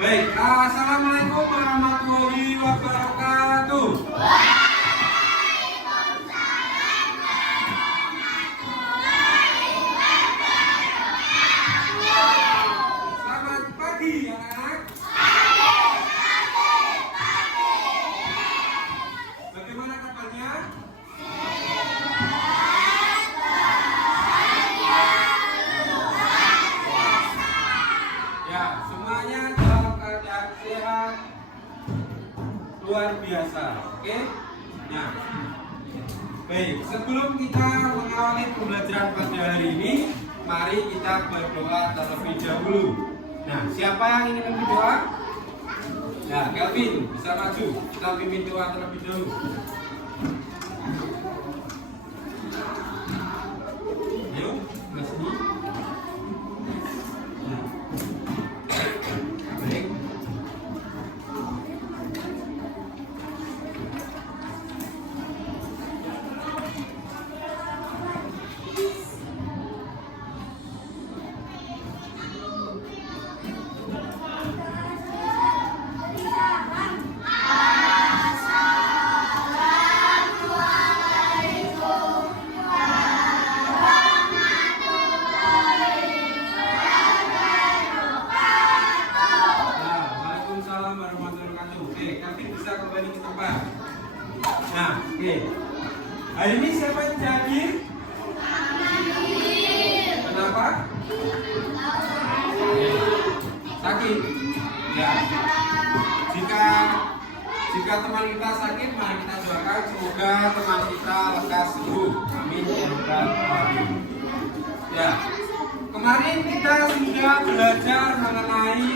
Baik, assalamualaikum warahmatullahi wabarakatuh. Selamat pagi anak-anak. Bagaimana kabarnya? Ya, semuanya dalam keadaan sehat luar biasa. Oke? Nah, baik, sebelum kita mengawali pembelajaran pada hari ini, mari kita berdoa terlebih dahulu. Nah, siapa yang ingin berdoa? Nah, Kelvin bisa maju. Kita pimpin doa terlebih dahulu. Ayo, ke sini. Baik. Waalaikumsalam warahmatullahi wabarakatuh. Oke, Kelvin bisa kembali ke tempat. Nah, oke. Hari ini siapa yang jadi? Kenapa? Sakit. Ya. Jika teman kita sakit, mari kita doakan semoga teman kita lekas sembuh. Amin ya rabbal alamin. Ya. Kemarin kita sudah belajar mengenai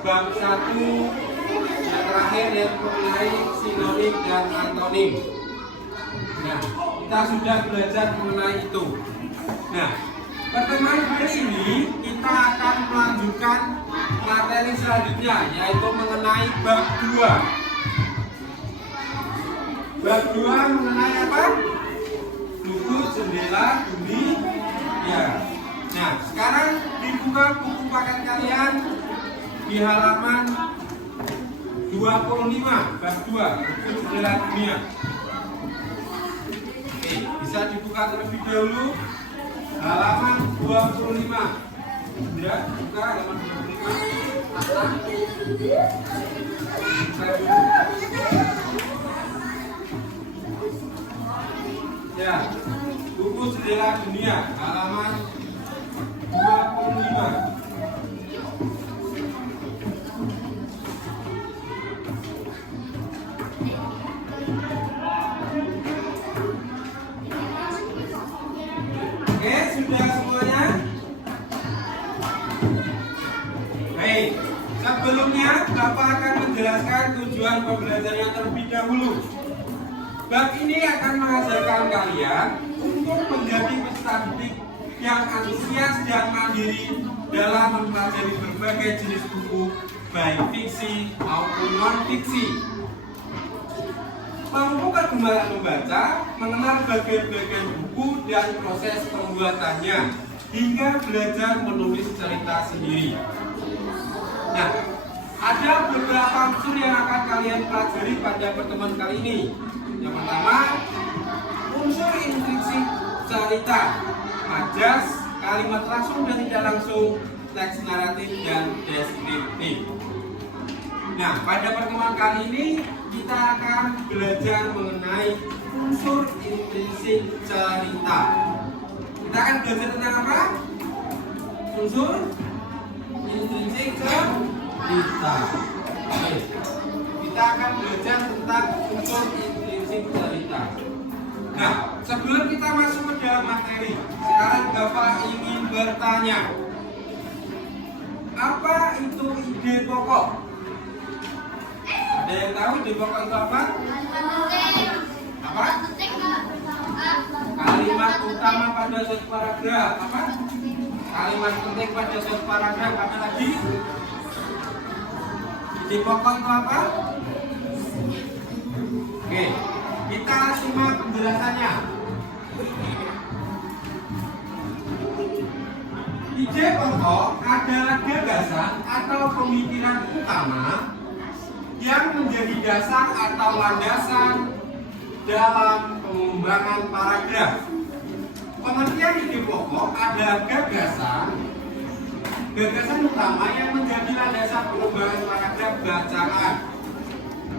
bab 1 yang terakhir yang mengenai sinonim dan antonim. Nah, kita sudah belajar mengenai itu. Nah, pertemuan hari ini kita akan melanjutkan materi selanjutnya, yaitu mengenai bab 2. Bab 2 mengenai apa? Buku jendela dunia. Nah, sekarang dibuka buku paket kalian di halaman 25, bab 2, buku jendela dunia. Oke, bisa dibuka terlebih dahulu halaman 25. Ya, buka halaman 25. Ya, buku jendela dunia halaman 25. Oke, sudah semuanya? Baik, sebelumnya Bapak akan menjelaskan tujuan pembelajarannya terlebih dahulu. Bab ini akan mengajarkan kalian untuk menjadi peserta didik yang antusias dan mandiri dalam mempelajari berbagai jenis buku, baik fiksi maupun non-fiksi. Mampu kegemaran membaca, mengenal bagian-bagian buku dan proses pembuatannya, hingga belajar menulis cerita sendiri. Nah, ada beberapa unsur yang akan kalian pelajari pada pertemuan kali ini. Yang pertama, unsur intrinsik cerita, majas, kalimat langsung dan tidak langsung, teks naratif dan deskriptif. Nah, pada pertemuan kali ini kita akan belajar mengenai unsur intrinsik cerita. Kita akan belajar tentang apa? Unsur intrinsik cerita. Baik. Kita akan belajar tentang unsur intrinsik cerita. Nah, sebelum kita masuk ke dalam materi, sekarang Bapak ingin bertanya, apa itu ide pokok? Ada yang tahu ide pokok itu apa? Apa? Kalimat utama pada suatu paragraf. Apa? Kalimat penting pada suatu paragraf. Apa lagi? Ide pokok itu apa? Oke, kita simak penjelasannya. Ide pokok adalah gagasan atau pemikiran utama yang menjadi dasar atau landasan dalam pengembangan paragraf. Pengertian ide pokok adalah gagasan utama yang menjadi landasan pengembangan paragraf bacaan.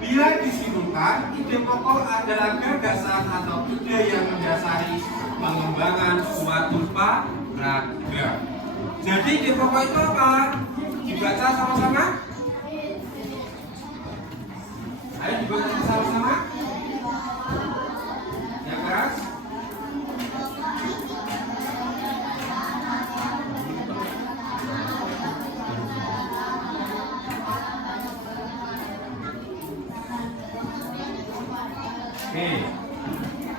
Bila disimpulkan, ide pokok adalah gagasan atau ide yang mendasari pengembangan suatu paragraf. Jadi ide pokok itu apa? Dibaca sama-sama? Ayo dibaca sama-sama. Ya keras. Oke.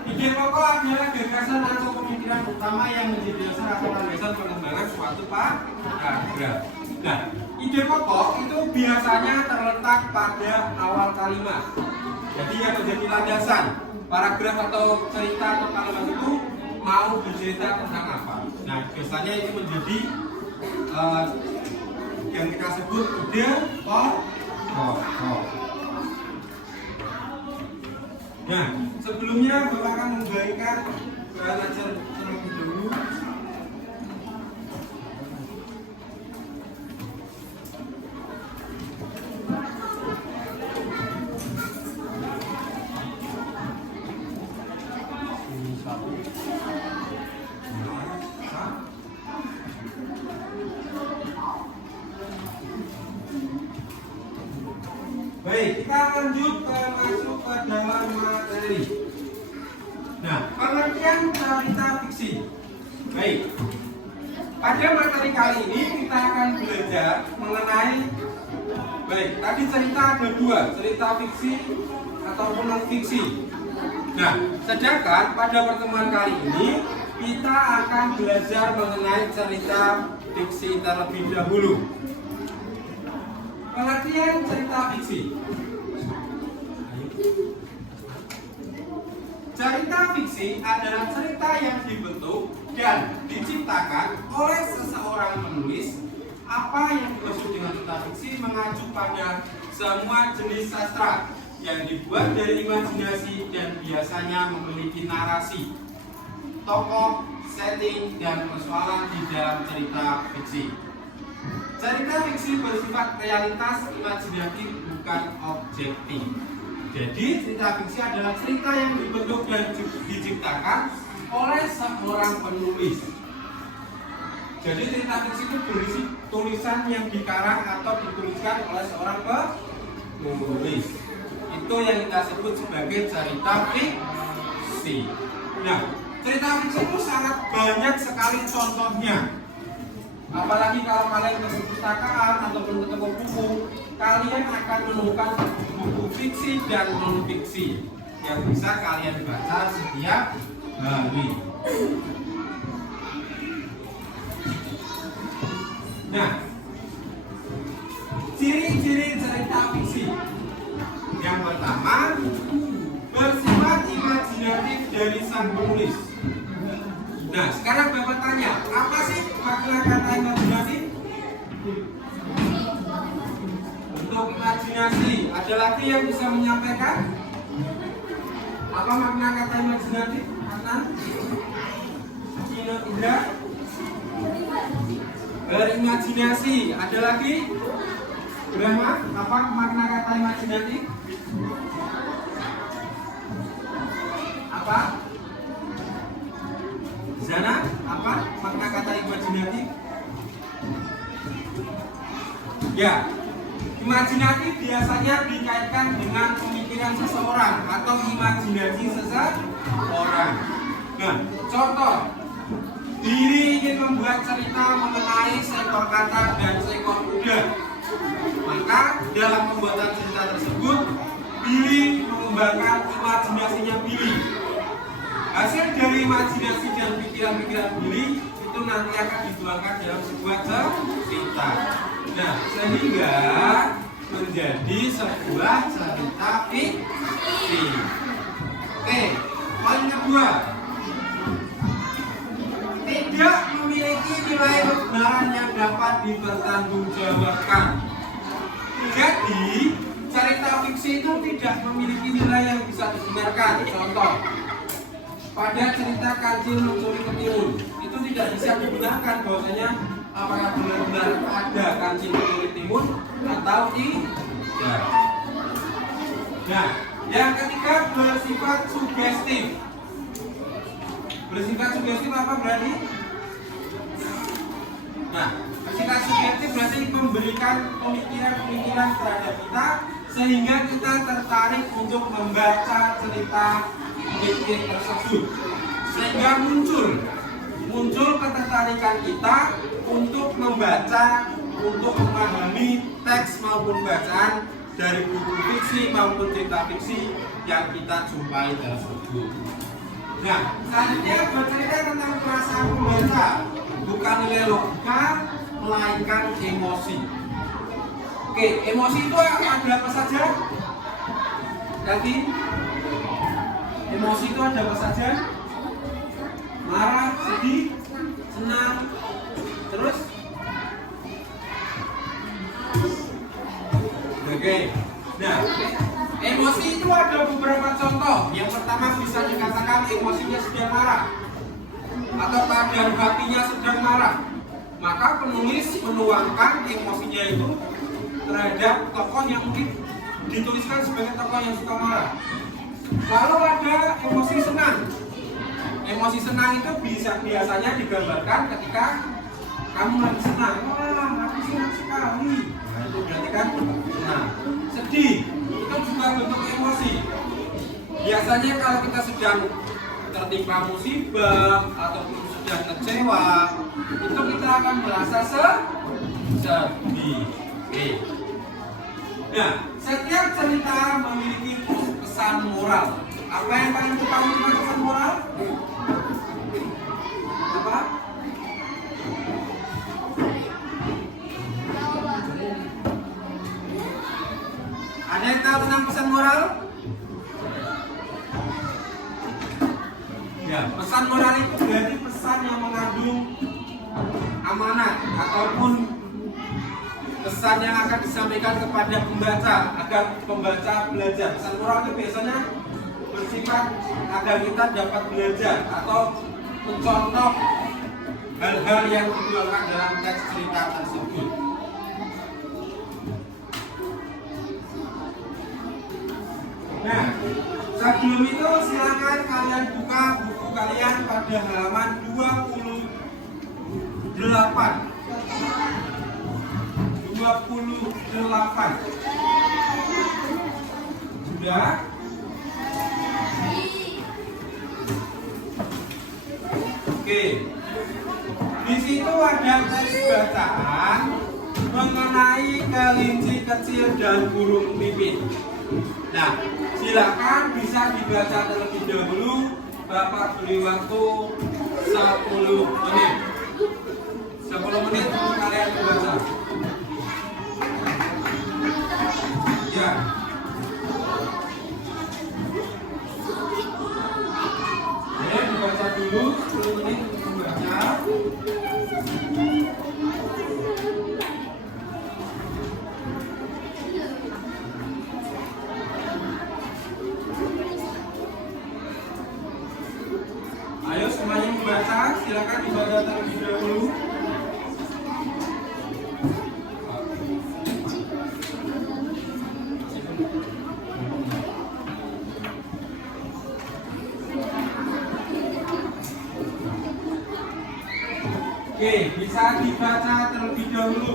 Ide pokok adalah gagasan atau pemikiran utama yang menjadi dasar atau landasan pengembangan suatu paragraf. Nah, ide pokok itu biasanya terletak pada awal kalimat. Jadi yang menjadi landasan paragraf atau cerita atau kalimat itu mau bercerita tentang apa. Nah, biasanya itu menjadi yang kita sebut ide pokok. Nah, sebelumnya Bapak akan membagikan bahan ajar terlebih dahulu. Baik, kita lanjut masuk ke dalam materi. Nah, pengertian cerita fiksi. Baik, pada materi kali ini kita akan belajar mengenai tadi cerita ada dua, cerita fiksi ataupun non fiksi. Nah, sedangkan pada pertemuan kali ini kita akan belajar mengenai cerita fiksi terlebih dahulu. Pengertian cerita fiksi. Cerita fiksi adalah cerita yang dibentuk dan diciptakan oleh seseorang penulis. Apa yang dimaksud dengan cerita fiksi mengacu pada semua jenis sastra yang dibuat dari imajinasi dan biasanya memiliki narasi, tokoh, setting, dan persoalan di dalam cerita fiksi. Cerita fiksi bersifat realitas imajinatif, bukan objektif. Jadi cerita fiksi adalah cerita yang dibentuk dan diciptakan oleh seorang penulis. Jadi cerita fiksi itu berisi tulisan yang dikarang atau dituliskan oleh seorang penulis. Itu yang kita sebut sebagai cerita fiksi. Nah, cerita fiksi itu sangat banyak sekali contohnya. Apalagi kalau kalian ke perpustakaan ataupun ke toko buku, kalian akan menemukan buku fiksi dan non fiksi yang bisa kalian baca setiap hari. Nah, ciri-ciri cerita fiksi. Yang pertama, bersifat imajinatif dari sang penulis. Nah, sekarang Bapak tanya, apa sih makna kata imajinatif? Untuk imajinasi, ada lagi yang bisa menyampaikan? Apa makna kata imajinatif? Makna? Indra? Berimajinasi, ada lagi? Brahma, apa makna kata imajinatif? Apa? Zana, apa makna kata imajinatif? Ya, imajinatif biasanya dikaitkan dengan pemikiran seseorang atau imajinasi seseorang. Nah, contoh, Diri ingin membuat cerita mengenai seekor katak dan seekor kuda. Maka dalam pembuatan cerita tersebut, Billy mengembangkan imajinasinya Billy. Hasil dari imajinasi dan pikiran-pikiran Billy itu nanti akan dituangkan dalam sebuah cerita. Nah, sehingga menjadi sebuah cerita fiksi. Oke, poin kedua, tidak memiliki nilai kebenaran yang dapat dipertanggungjawabkan. Jadi, cerita fiksi itu tidak memiliki nilai yang bisa dibenarkan. Contoh, pada cerita Kancil Mencuri Ketimun, itu tidak bisa dibenarkan bahwasanya apakah benar-benar ada kancil mencuri timun atau tidak. Nah, yang ketiga bersifat sugestif. Bersifat sugestif apa berarti? Nah, bersifat sugestif berarti memberikan pemikiran-pemikiran terhadap kita sehingga kita tertarik untuk membaca cerita fiktif tersebut, sehingga muncul ketertarikan kita untuk membaca, untuk memahami teks maupun bacaan dari buku fiksi maupun cerita fiksi yang kita jumpai tersebut. Nah, selanjutnya bercerita tentang perasaan pembaca, bukan nilai logika, melainkan emosi. Oke, emosi itu ada apa saja? Jadi, emosi itu ada apa saja? Marah, sedih, senang, terus? Oke. Nah, emosi itu ada beberapa contoh. Yang pertama bisa dikatakan emosinya sedang marah atau keadaan hatinya sedang marah. Maka penulis menuangkan emosinya itu terhadap tokoh yang mungkin dituliskan sebagai tokoh yang suka marah. Lalu ada emosi senang. Emosi senang itu biasanya digambarkan ketika kamu lagi senang. Wah, aku senang sekali. Nah, itu berarti kan senang. Sedih itu juga bentuk emosi. Biasanya kalau kita sedang tertimpa musibah ataupun sedang kecewa, itu kita akan merasa sedih. Oke. Nah, setiap cerita memiliki pesan moral. Apa yang paling utama dengan pesan moral? Apa? Ada yang tahu tentang pesan moral? Ya, pesan moral itu berarti pesan yang mengandung amanat ataupun pesan yang akan disampaikan kepada pembaca agar pembaca belajar. Pesan moral itu biasanya bersifat agar kita dapat belajar atau mencontoh hal-hal yang dituangkan dalam teks cerita tersebut. Nah, sebelum itu silakan kalian buka buku kalian pada halaman 28. Sudah? Oke. Di situ ada teks bacaan mengenai kelinci kecil dan burung pipit. Nah, silakan bisa dibaca terlebih dahulu. Bapak beri waktu 10 menit. 10 menit untuk kalian membaca. Ya. Jadi dibaca dulu 10 menit untuk membaca. Ayo semuanya membaca, silakan dibaca terlebih dahulu. Oke, bisa dibaca terlebih dahulu.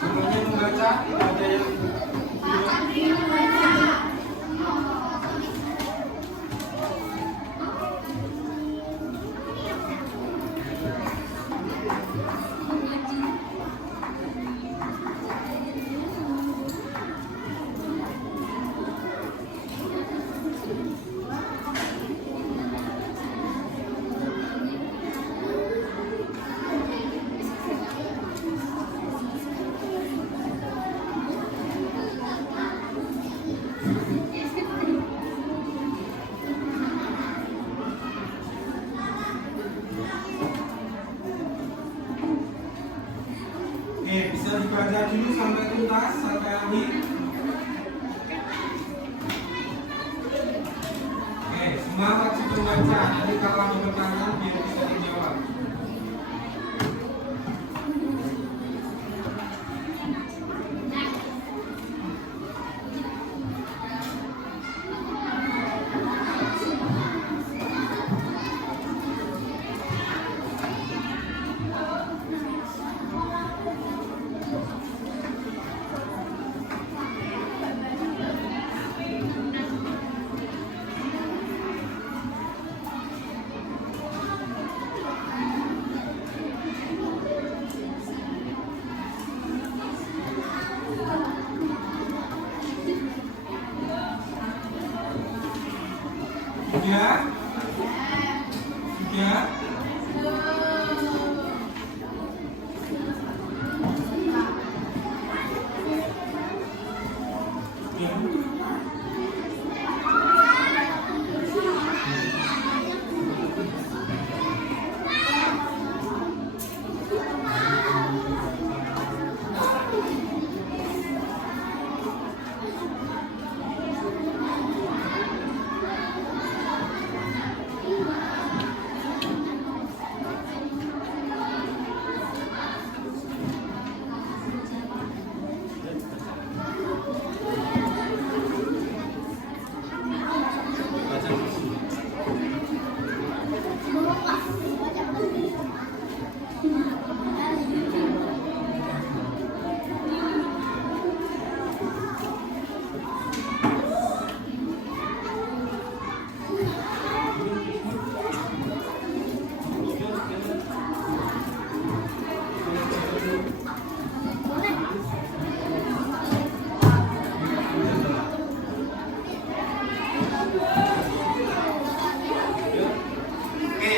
Semuanya membaca, ada yang Oke, bisa dibaca dulu sampai tuntas, sampai habis. Oke, semua wajib membaca. Jadi kalau ada pertanyaan biar bisa dijawab. Sudah? Sudah?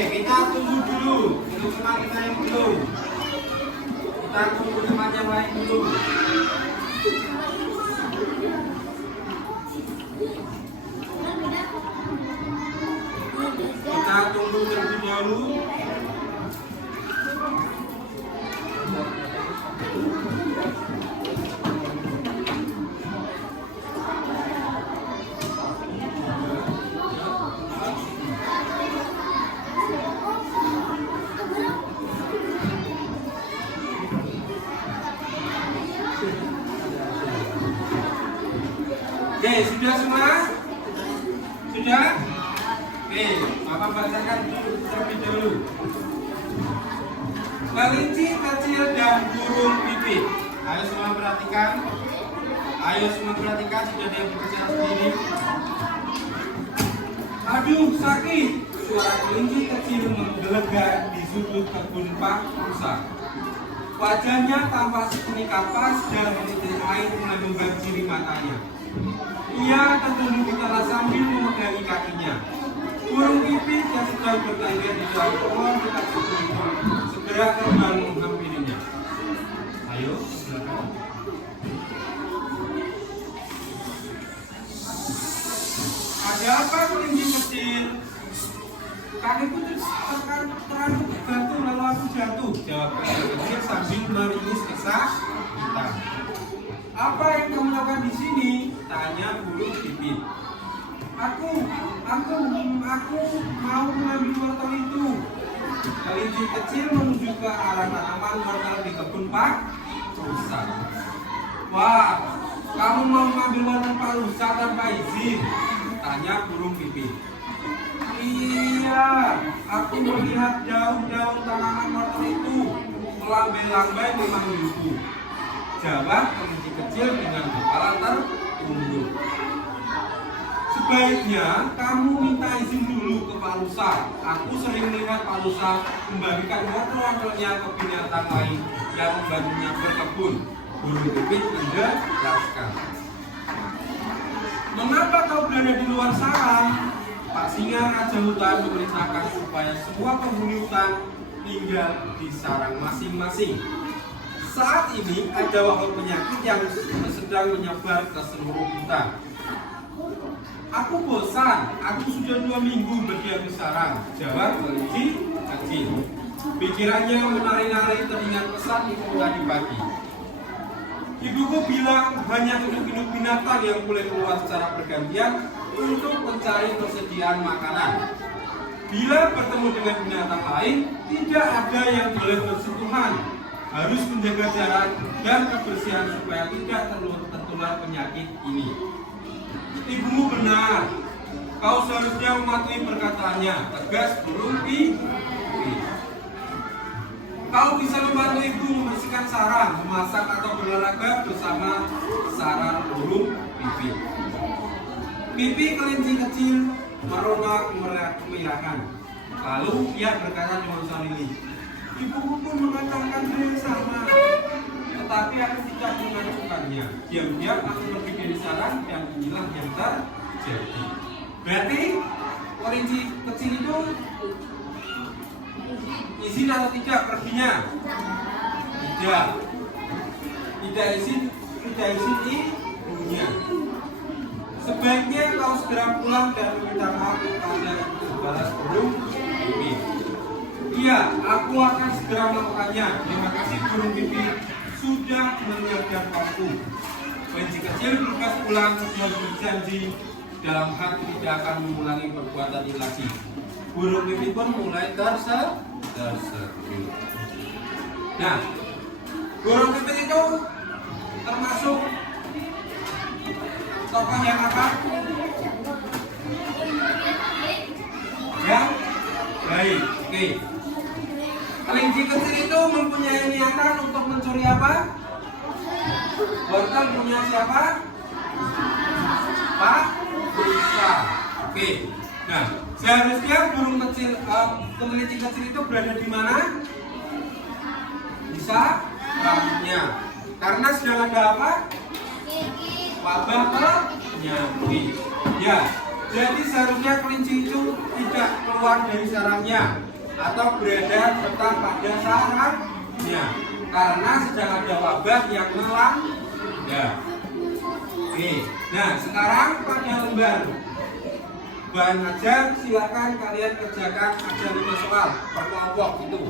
Kita tunggu dulu untuk teman kita yang belum. Kita tunggu teman yang lain dulu. Kita tunggu terlebih dahulu. Oke, sudah semua? Sudah? Oke, Bapak bacakan terlebih dahulu. Kelinci kecil dan burung pipit. Ayo semua perhatikan. Ayo semua perhatikan, sudah dia bekerja sendiri. Aduh, sakit. Suara kelinci kecil menggelegar di sudut kebun Pak rusak. Wajahnya tampak seperti kapas dan menitik air mulai membanjiri matanya. Ia tertunduk di tanah sambil memegangi kakinya. Burung pipit yang sedang bertengger di dalam pohon dekat kebun segera terbang menghampirinya. Ayo, silakan. Ada apa kelinci kecil? Kakiku terangkut batu lalu aku jatuh. Jawab kelinci kecil sambil meringis kesakitan. Apa yang kamu lakukan di sini? Tanya burung pipit. Aku mau mengambil wortel itu. Kelinci kecil menuju ke arah tanaman wortel di kebun Pak rusak. Wah, kamu mau mengambil wortel Pak rusak tanpa izin? Tanya burung pipit. Iya, aku melihat daun-daun tanaman wortel itu melambai-lambai memang lucu. Jawab kelinci kecil dengan kepala tertunduk. Sebaiknya kamu minta izin dulu ke Pak Lusa. Aku sering melihat Pak Lusa membagikan wortel-wortelnya ke binatang lain yang membantunya berkebun. Burung pipit menjelaskan. Mengapa kau berada di luar sarang? Pak Singa Raja Hutan memerintahkan supaya semua penghuni hutan tinggal di sarang masing-masing. Saat ini ada wabah penyakit yang sedang menyebar ke seluruh hutan. Aku bosan, aku sudah 2 minggu berdiam di sarang. Jawab kelinci kecil. Pikirannya menari-nari teringat pesan ibu tadi pagi. Ibuku bilang hanya induk-induk binatang yang boleh keluar secara bergantian untuk mencari persediaan makanan. Bila bertemu dengan binatang lain, tidak ada yang boleh bersentuhan. Harus menjaga jarak dan kebersihan supaya tidak tertular penyakit ini. Ibumu benar. Kau seharusnya mematuhi perkataannya, tegas burung pipi. Kau bisa membantu ibu membersihkan sarang, memasak atau berolahraga bersama sarang burung pipi. Pipi kelinci kecil meronak kemerahan. Lalu ia berkata dengan Salili, ibuku pun mengatakan hal yang sama, tetapi aku tidak melakukannya. Diam-diam aku pergi dari sarang dan inilah yang terjadi. Berarti kelinci kecil itu izin atau tidak perginya? Tidak izin ibunya. Sebaiknya kau segera pulang dan meminta maaf kepada balas burung pipi. Iya, aku akan segera melakukannya. Terima kasih burung pipi sudah menyiapkan waktu. Kelinci kecil bergegas pulang sesuai berjanji dalam hati tidak akan mengulangi perbuatan ini lagi. Burung pipi pun mulai tersenyum. Nah, burung pipi itu termasuk tokoh yang apa? Yang baik. Oke. Kelinci kecil itu mempunyai niatan untuk mencuri apa? Wortel punya siapa? Pak Bisa. Oke. Nah, seharusnya burung kecil, kelinci kecil itu berada di mana? Bisa rambutnya. Karena sedang ada apa? Wabah penyakit. Ya, jadi seharusnya kelinci itu tidak keluar dari sarangnya atau berada tetap pada sarangnya karena sedang ada wabah yang melanda. Oke. Nah, sekarang pada lembar bahan ajar silakan kalian kerjakan ada 5 soal per kelompok itu.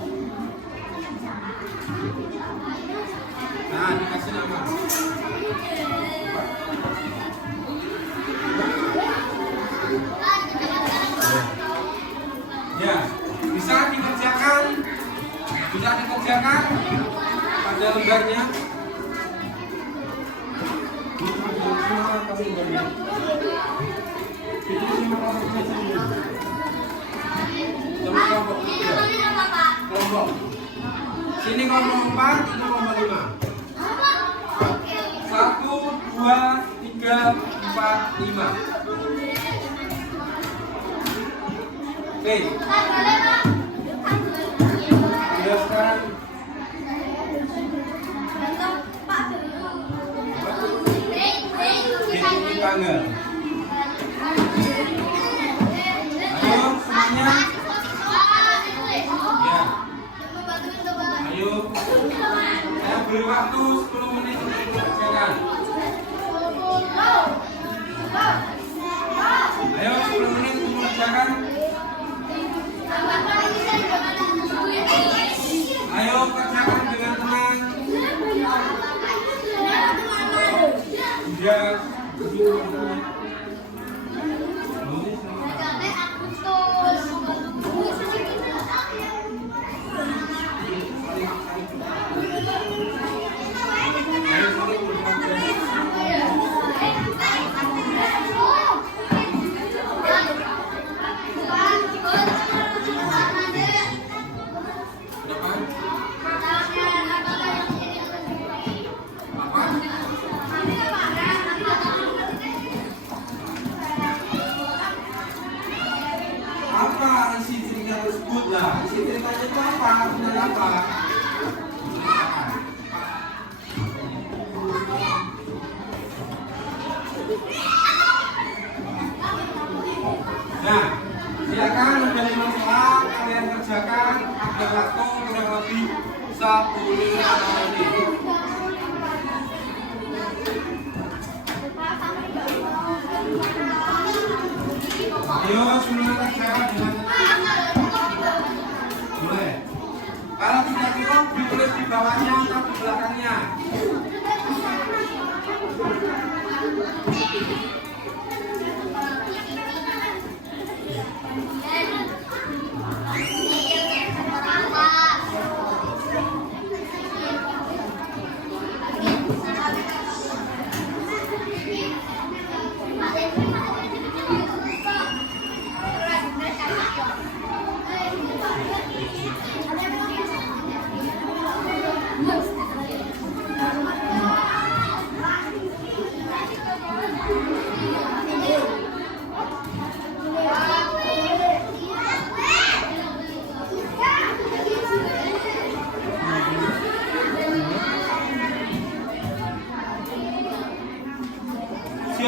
Nah, dikasih nama. Ya, bisa dikerjakan pada lembarnya. Kelompok. Sini kelompok 4, itu kelompok 5. 1, 2, 3, 4, 5. Oke. Sudah sekarang. Hitung tanggal. Ayo semuanya. Ya. Ayo. Saya beri waktu 10 menit untuk mengerjakan. Ayo 10 menit untuk mengerjakan. Ayo kerjakan dengan tenang. Ya.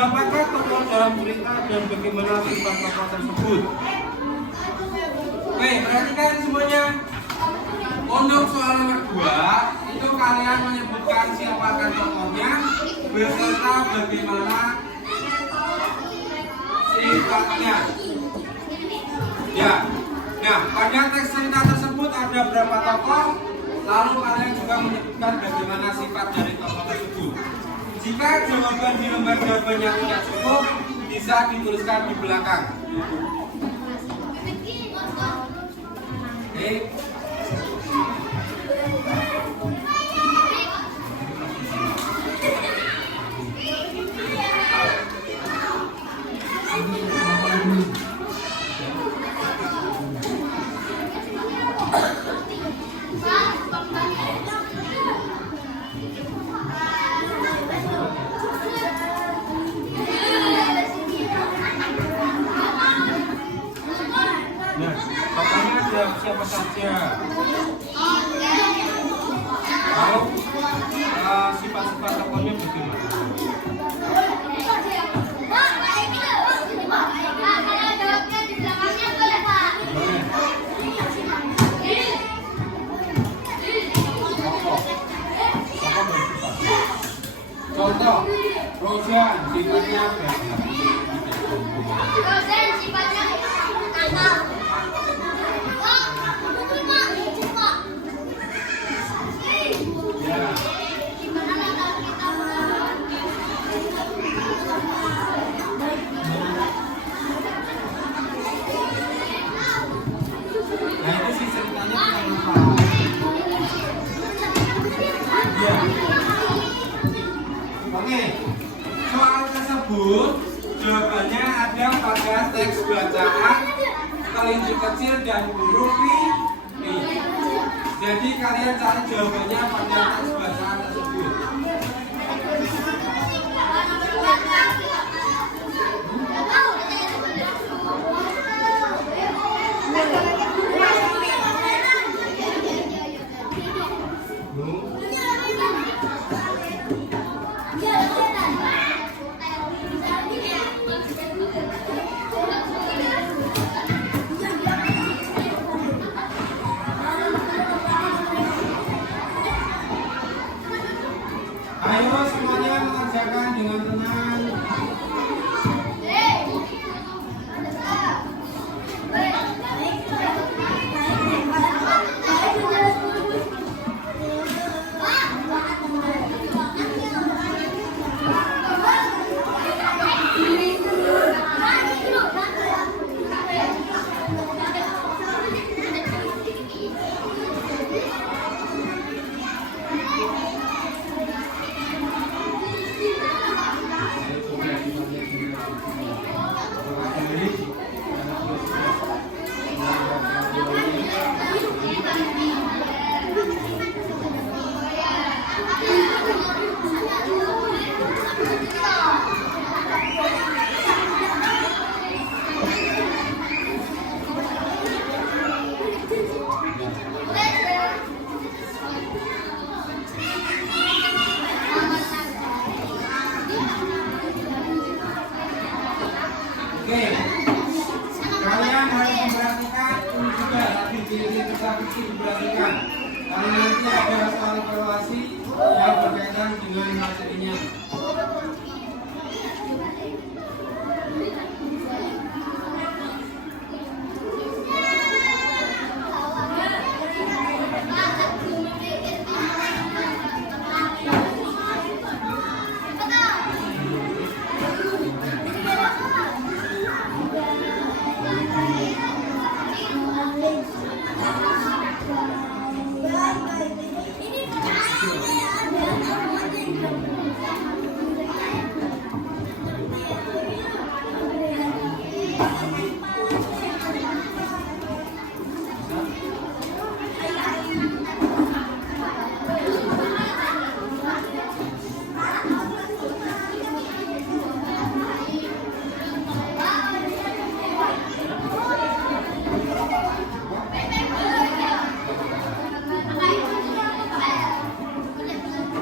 Siapakah tokoh dalam cerita dan bagaimana sifat tokoh tersebut? Oke, perhatikan semuanya. Untuk soal nomor 2, itu kalian menyebutkan siapakah tokohnya beserta bagaimana sifatnya. Ya. Nah, pada teks cerita tersebut ada berapa tokoh? Lalu kalian juga menyebutkan bagaimana sifat dari tokoh tersebut. Jika jawaban di lembar jawabannya tidak cukup, bisa dituliskan di belakang. Oke. Nah, tokohnya ada siapa saja? Kalau sifat-sifat tokohnya bagaimana? Contoh, Rojan sifatnya apa? Rojan sifatnya nakal. Ya. Nah itu sih ceritanya kita lupa. Ya. Oke, soal tersebut jawabannya ada pada teks bacaan kelinci kecil dan huruf I. Jadi kalian cari jawabannya pada teks bacaan tersebut. Ayo semuanya mengerjakan dengan tenang. Oke, kalian harus memperhatikan ini juga tadi ciri tersakiti diperhatikan. Karena nanti ada soal evaluasi yang berkaitan dengan materinya.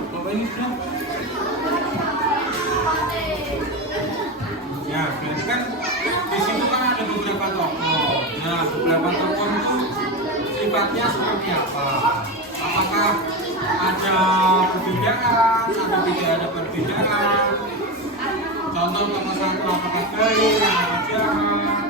Bapak ini sudah Ya, berarti kan di situ kan ada beberapa tokoh. Nah, beberapa tokoh itu sifatnya seperti apa? Apakah ada perbedaan? Atau tidak ada perbedaan? Contoh tokoh satu apakah baik, apakah jahat?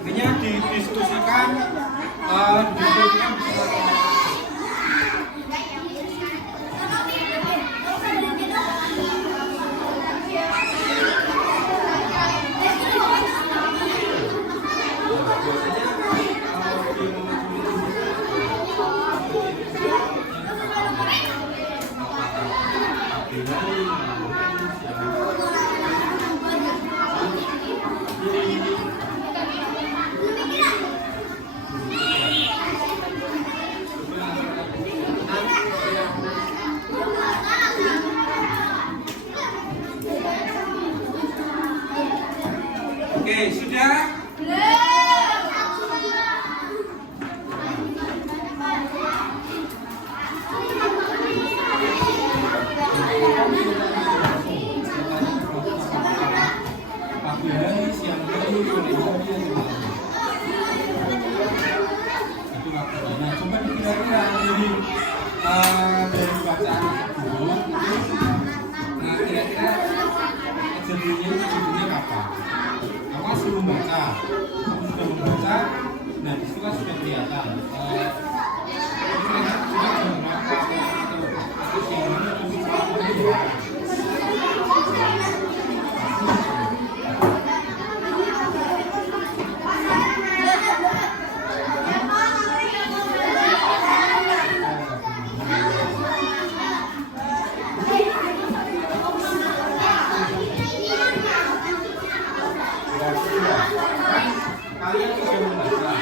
Intinya didiskusikan, diskusikan bersama. Oke, sudah? Nah, coba dikira-kira dari bacaan tersebut, nah kira-kira kejadiannya apa? Awas suruh baca, kamu sudah membaca, nah disitu kan sudah kelihatan. Kalian sudah membaca.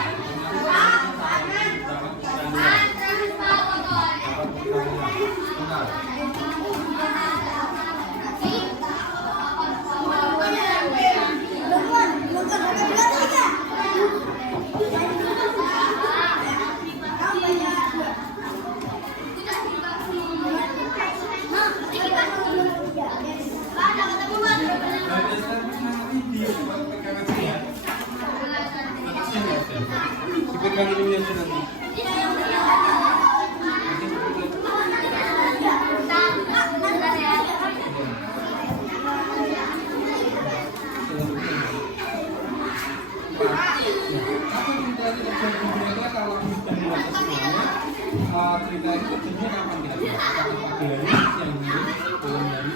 Pegang ini aja nanti. Kalau sudah membaca semuanya, cerita itu terjadinya kapan kira-kira? Pagi hari, siang hari, malam hari?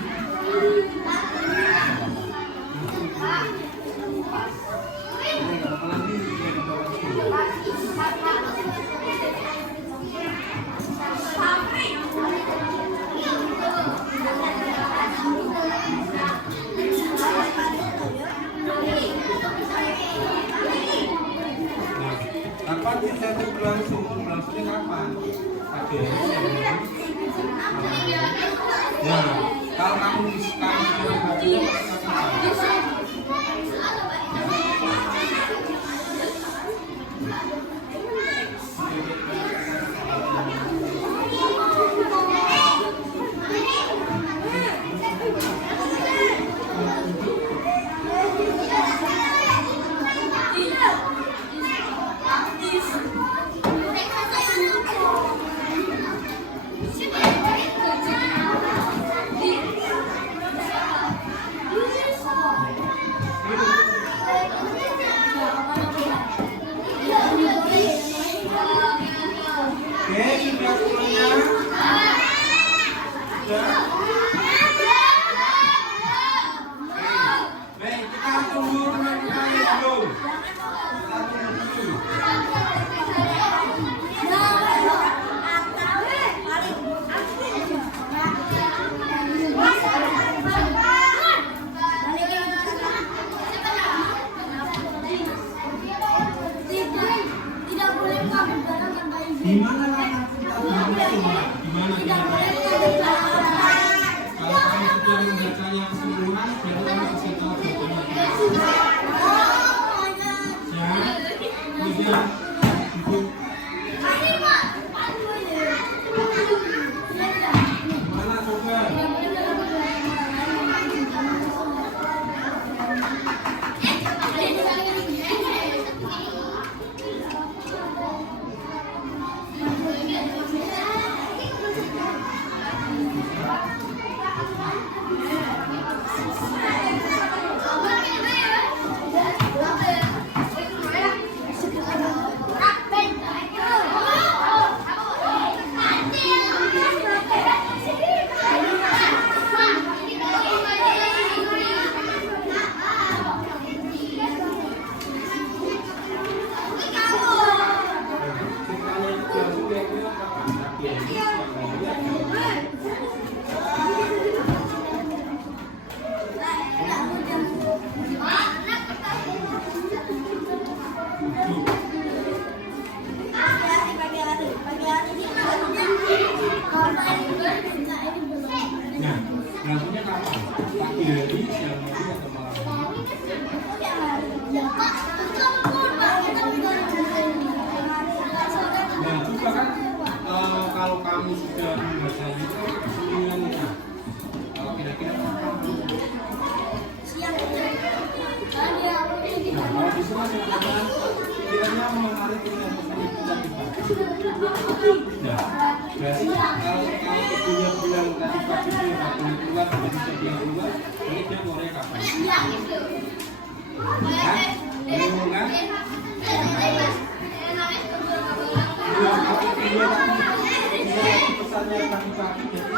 Kapan cerita itu berlangsung? Berlangsungnya kapan? Pagi hari, siang hari, malam hari? Nah, kalau kamu sekarang sudah membacanya, kapan? Oke, sudah semuanya? Sudah? Baik, kita tunggu teman-teman yang belum. Kita tunggu dulu. Di mana kita Kalau kamu sudah membacanya keseluruhan, berarti kamu kasih tahu bacanya. Ya, kemudian duduk. Mana coba? Nah, lagunya kapan? Pagi hari, siang hari, atau malam hari? Nah, juga kan kalau kamu sudah membaca itu keseluruhannya, kira-kira kapan? Nah, kalau di sana sebenarnya pikirannya menarik dengan kita. Nah, berarti kalau dia bilang tadi pagi dia nggak boleh keluar, jadi dia keluar, jadi dia keluarnya kapan? Kan? Dia pesannya pagi-pagi, jadi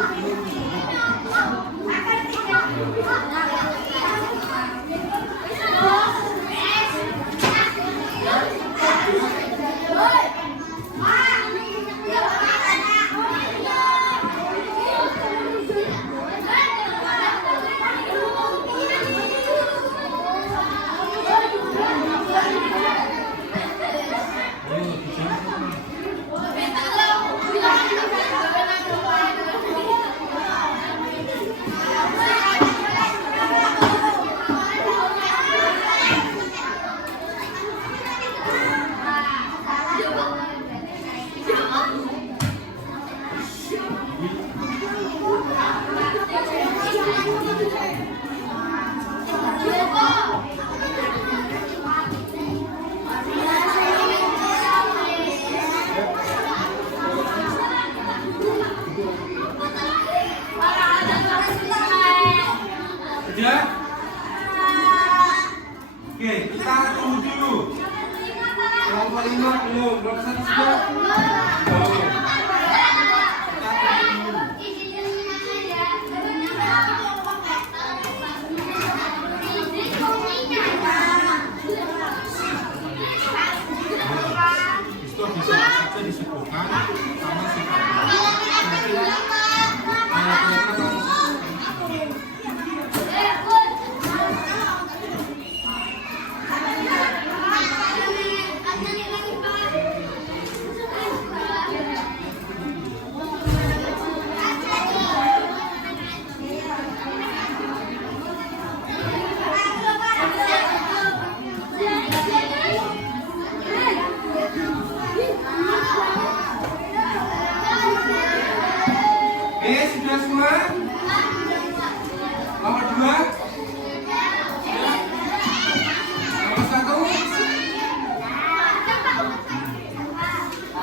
Sudah? Oke, kita tunggu dulu. Kelompok 5 belum, kelompok 1 sudah? Belum. Kita tunggu dulu. Itu bisa saja disebutkan sama sifatnya. Sudah semua? Nomor 2? Nomor 1?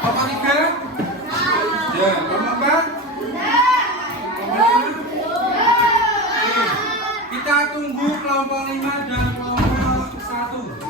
Nomor 3? Ya, nomor 4? Nomor 5? Oke, kita tunggu kelompok 5 dan kelompok 1.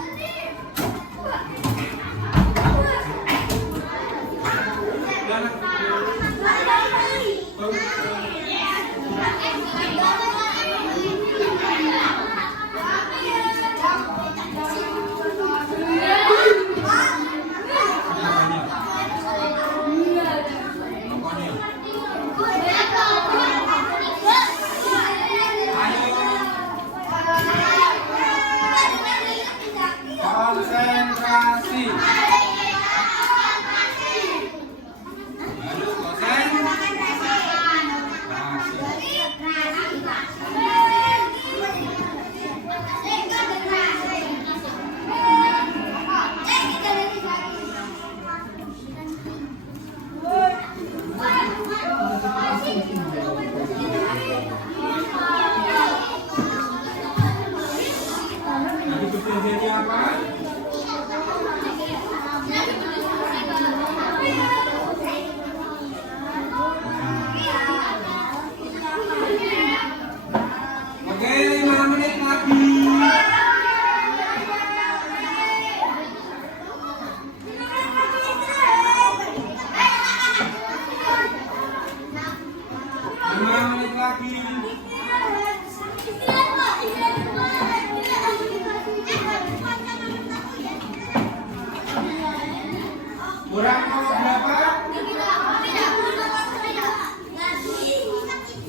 Kurang nomor berapa?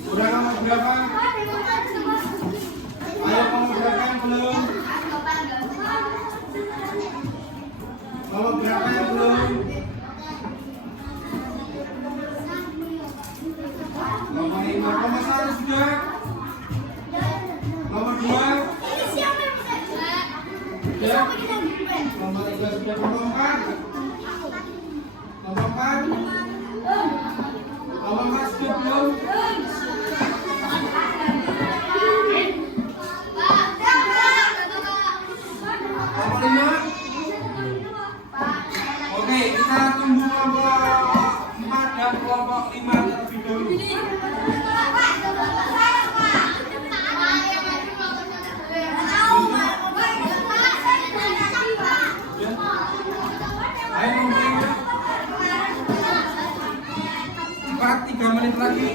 Kurang nomor berapa? Ayo nomor berapa yang belum? Nomor berapa yang belum? Nomor 5. Nomor 1 sudah? Nomor 2? Sudah? Nomor 3 sudah? Nomor 4? Nomor 4? Nomor 4 sudah belum? Nomor 5? Oke, kita tunggu kelompok 4 dan kelompok 5 terlebih dahulu. Ayo nomor 5. Cepat, 3 menit lagi.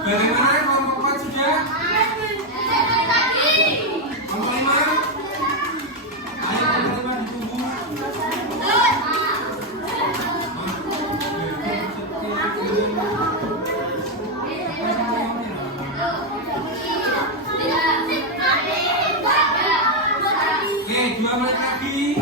Bagaimana kelompok 4 sudah? Kelompok 5? Ayo kelompok 5 ditunggu. Oke, 2 menit lagi.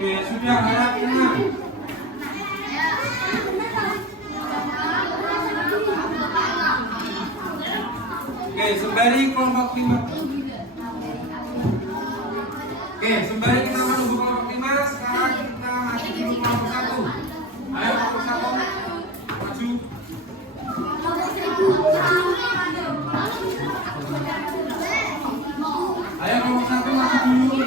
Oke, sudah harap tenang. Oke, sembari kelompok 5. Oke, sembari kita menunggu kelompok 5, sekarang kita masuk dulu kelompok 1. Ayo kelompok 1, maju. Ayo kelompok 1 maju dulu.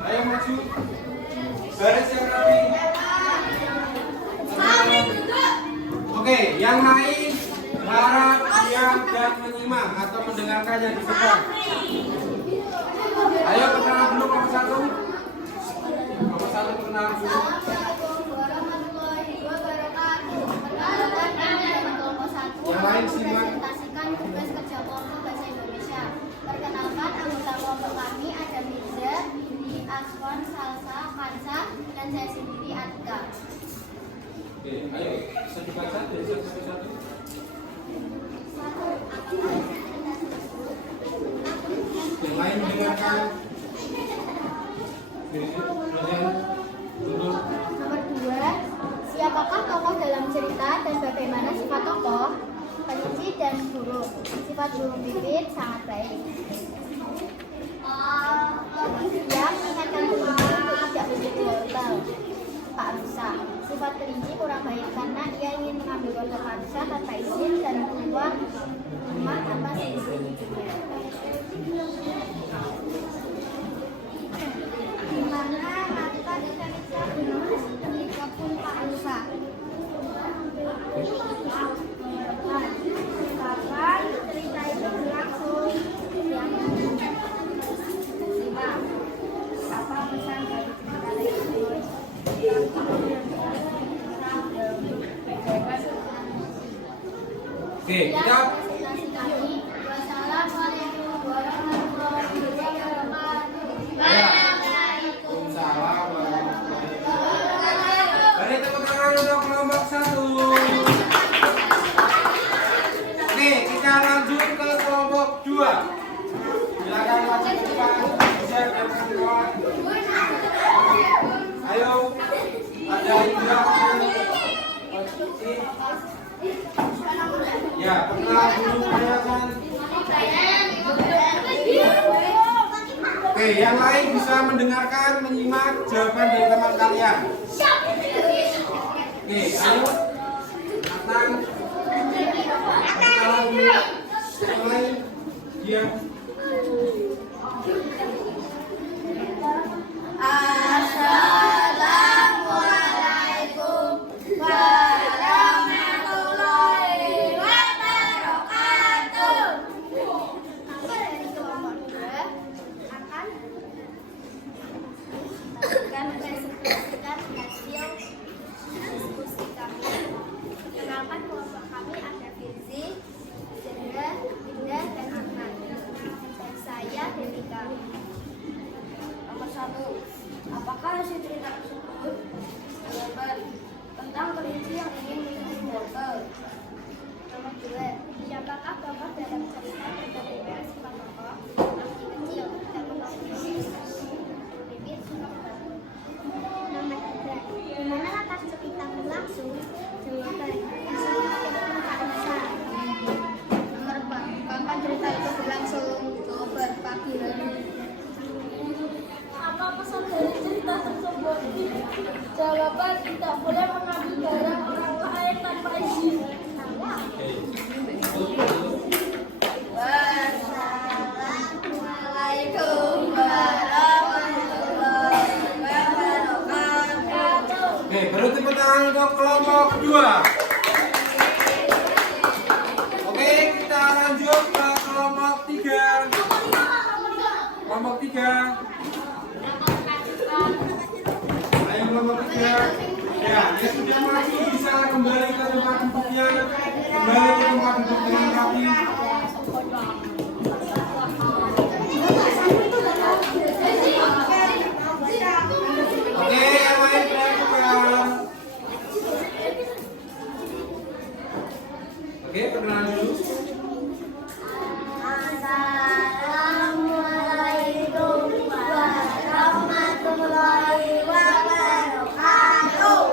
Ayo maju. Baris yang rapi. Oke, yang lain harap diam dan menyimak atau mendengarkannya di sebelah. Ayo perkenalan dulu kelompok 1. Kelompok 1 perkenalan dulu. Oke, ayo bisa dibaca dari satu ke satu. Yang lain dengarkan. Nomor 2, siapakah tokoh dalam cerita dan bagaimana sifat tokoh? Kelinci dan burung. Sifat burung pipit sangat baik. Dia mengingatkan kelinci untuk tidak menjadi wortel. Pak Rusa. Sifat kelinci kurang baik karena ia ingin mengambil wortel Pak Rusa tanpa izin dan keluar rumah tanpa seizin ibunya. Di mana Raka bisa ketika pun Pak Rusa. Kapan cerita itu berlangsung? Yang kelima, apa pesan dari cerita tersebut? Oke, kita Wassalamualaikum warahmatullahi wabarakatuh. Waalaikumsalam warahmatullahi wabarakatuh. Beri tepuk tangan untuk kelompok 1. Oke, kita lanjut ke kelompok 2. Silakan wajib depan bisa dan kawan. Ayo, ada Indra. Ya, perkenalan dulu silakan. Oke, yang lain bisa mendengarkan, menyimak jawaban dari teman kalian. Oke, ayo. Nathan. Perkenalan dulu. Yang lain, dia. Assalamualaikum warahmatullahi wabarakatuh. Kami dari kelompok 2 akan mempresentasikan hasil diskusi kami. Kenalkan kelompok kami ada Firzi, Zendra, Indah, dan Ahmad. Dan saya Devika. Nomor 1. Apakah hasil cerita tersebut? Jawaban, tentang kelinci yang ingin menjadi wortel. Nomor 2. Siapakah tokoh dalam cerita dan bagaimana sifat tokoh? Masih kecil, tidak memiliki bibit surat baru. Nomor 3. Di mana latar cerita berlangsung? Jawaban, di Sumber Pak Rusa. Nomor 4. Kapan cerita itu berlangsung? Jawaban, pagi hari. Apa pesan dari cerita tersebut? Jawaban, tidak boleh mengambil barang orang lain tanpa izin. Wassalamualaikum warahmatullahi wabarakatuh. Oke, baru tepuk tangan untuk kelompok 2. Oke, kita lanjut ke kelompok 3. Kelompok 3. Ayo kelompok 3. Ya, yang sudah maju bisa kembali ke tempat duduknya. Kembali ke tempat duduk dengan rapi. Oke, yang lain perhatikan. Oke, perkenalan dulu. Assalamualaikum warahmatullahi wabarakatuh.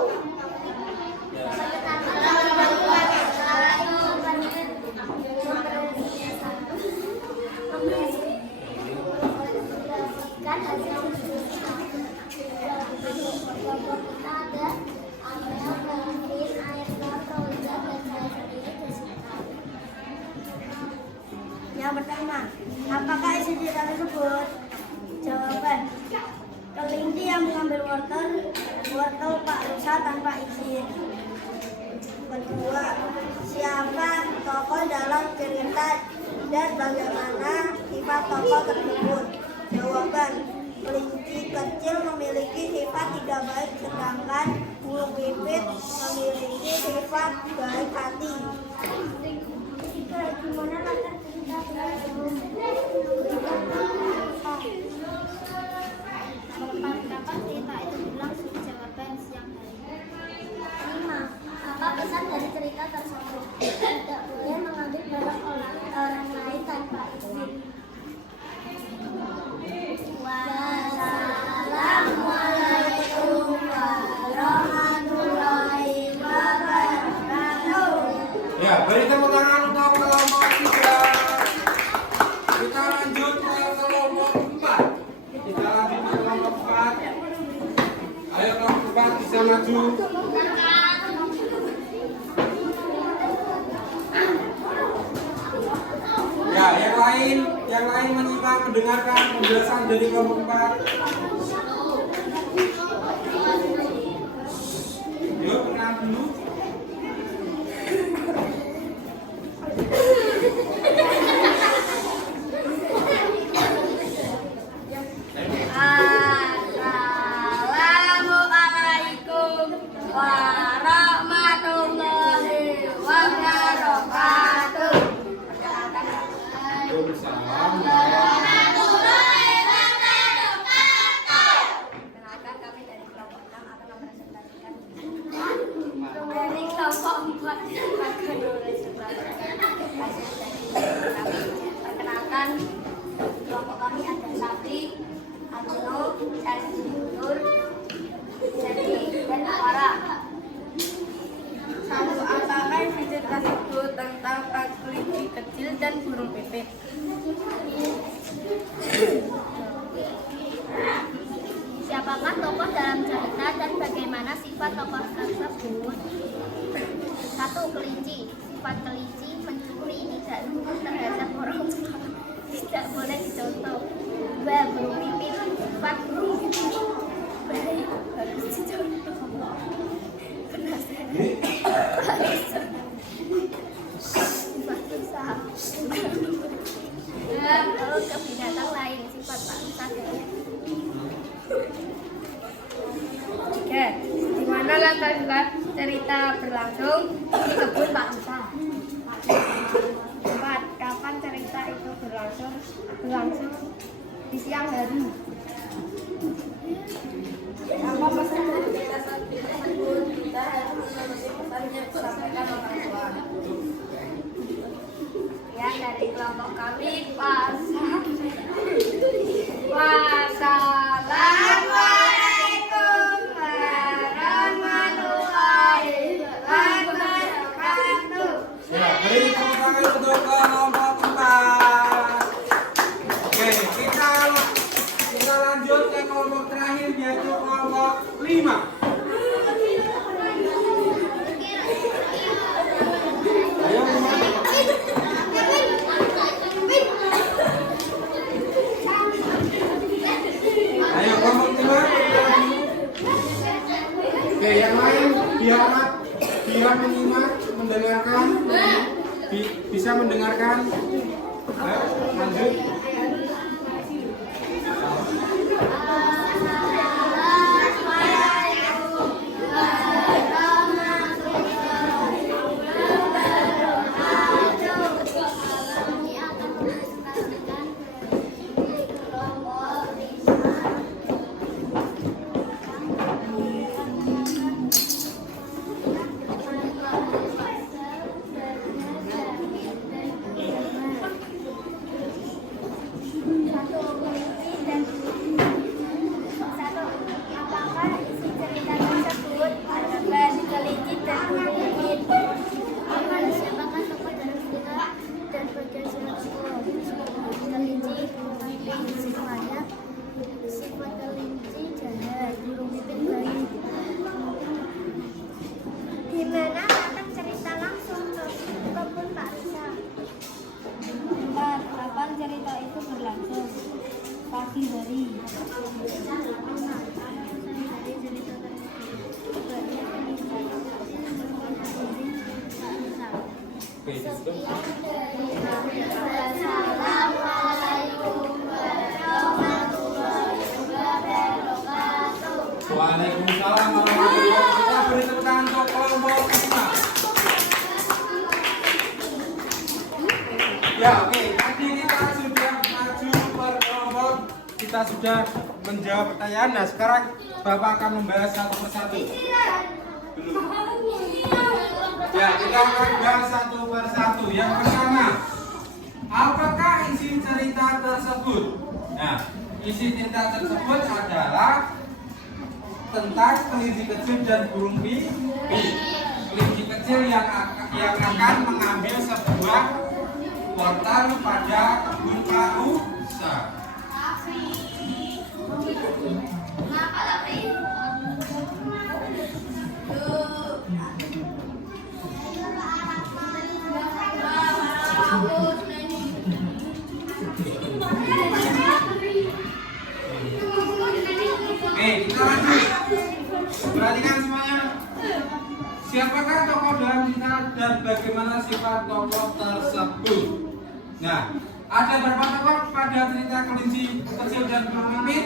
Yang pertama, apakah isi cerita tersebut? Jawaban, kelinci yang mengambil wortel Pak Rusa tanpa izin. Kedua, siapa tokoh dalam cerita dan bagaimana sifat tokoh tersebut? Jawaban, kelinci kecil memiliki sifat tidak baik sedangkan burung pipit memiliki sifat baik hati. Gimana latar cerita berlangsung? Kapan cerita itu berlangsung? Jawaban, siang hari. 5. Pembahasan dari cerita tersebut. Tidak boleh mengambil barang orang lain tanpa izin. Wassalamualaikum warahmatullahi wabarakatuh. Ya, beri tepuk tangan untuk kelompok 3. Kita lanjut ke kelompok 4. Kita lanjut ke kelompok 4. Ayo kelompok 4 bisa maju. Ya, yang lain menyimak mendengarkan penjelasan dari kelompok 4. Yuk, kenal dulu. Assalamualaikum warahmatullahi wabarakatuh. Waalaikumsalam. Perkenalkan, kami dari kelompok 6 akan mempresentasikan dari kelompok 4 akan mempresentasikan hasil dari kami. Perkenalkan, kelompok kami ada Sabri, Abdul, Nur, Jadi, dan Awara. Satu, apakah isi tersebut tentang kelinci kecil dan burung pipit? Siapakah tokoh dalam cerita dan bagaimana sifat tokoh tersebut? 1. Kelinci. Sifat kelinci mencuri dan terhadap orang tua. Tidak boleh dicontoh. 2. Burung pipit. Sifat burung pipit baik harus dicontoh. Penasaran harus sifat usaha. Kalau ke binatang lain sifat bangsa. 3. Di mana latar cerita berlangsung? Di kebun Pak Musa. 4. Kapan cerita itu berlangsung? Di siang hari. Apa pesan dari cerita tersebut? Kita harus mengerti pesannya disampaikan orang tua. Ya, dari kelompok kami Pak Wassalamualaikum warahmatullahi wabarakatuh. Ya, beri tepuk tangan untuk kelompok 4. Oke, kita lanjut ke kelompok terakhir yaitu kelompok 5. Ayo, ayo kelompok 5. Oke, yang lain biar menyimak, mendengarkan, bisa mendengarkan. Ayo, lanjut. Sifat kelinci jahat, burung pipit baik. Di mana latar cerita langsung ke kebun Pak Musa? 4. Kapan cerita itu berlangsung? Pagi hari. Waalaikumsalam warahmatullahi wabarakatuh. Kita beri tepuk tangan untuk kelompok 5. Ya, oke. Tadi kita sudah maju per kelompok, kita sudah menjawab pertanyaan. Nah, sekarang Bapak akan membahas satu persatu. Belum. Ya, kita akan bahas satu persatu. Yang pertama, apakah isi cerita tersebut? Nah, isi cerita tersebut adalah tentang kelinci kecil dan burung pipit. Kelinci kecil yang akan mengambil sebuah wortel pada kebun pausa. Oke, kita lanjut. Perhatikan semuanya. Siapakah tokoh dalam cerita dan bagaimana sifat tokoh tersebut? Nah, ada berapa tokoh pada cerita kelinci kecil dan burung pipit?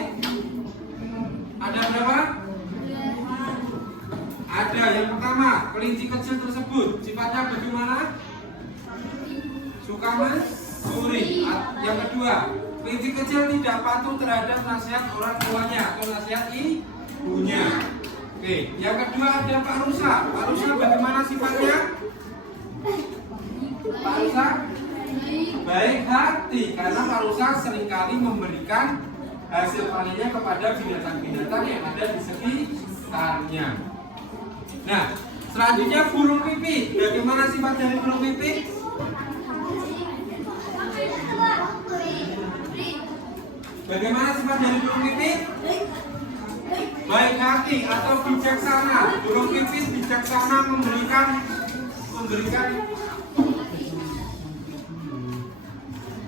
Ada berapa? Ada. Yang pertama, kelinci kecil tersebut sifatnya bagaimana? Suka mencuri. Yang kedua, kelinci kecil tidak patuh terhadap nasihat orang tuanya atau nasihat ibunya. Oke, yang kedua ada Pak Rusa. Pak Rusa bagaimana sifatnya? Pak Rusa baik hati karena Pak Rusa seringkali memberikan hasil panennya kepada binatang-binatang yang ada di sekitarnya. Nah, selanjutnya burung pipit. Bagaimana sifat dari burung pipit? Bagaimana sifat dari burung pipit? Baik hati atau bijaksana. Burung pipit bijaksana memberikan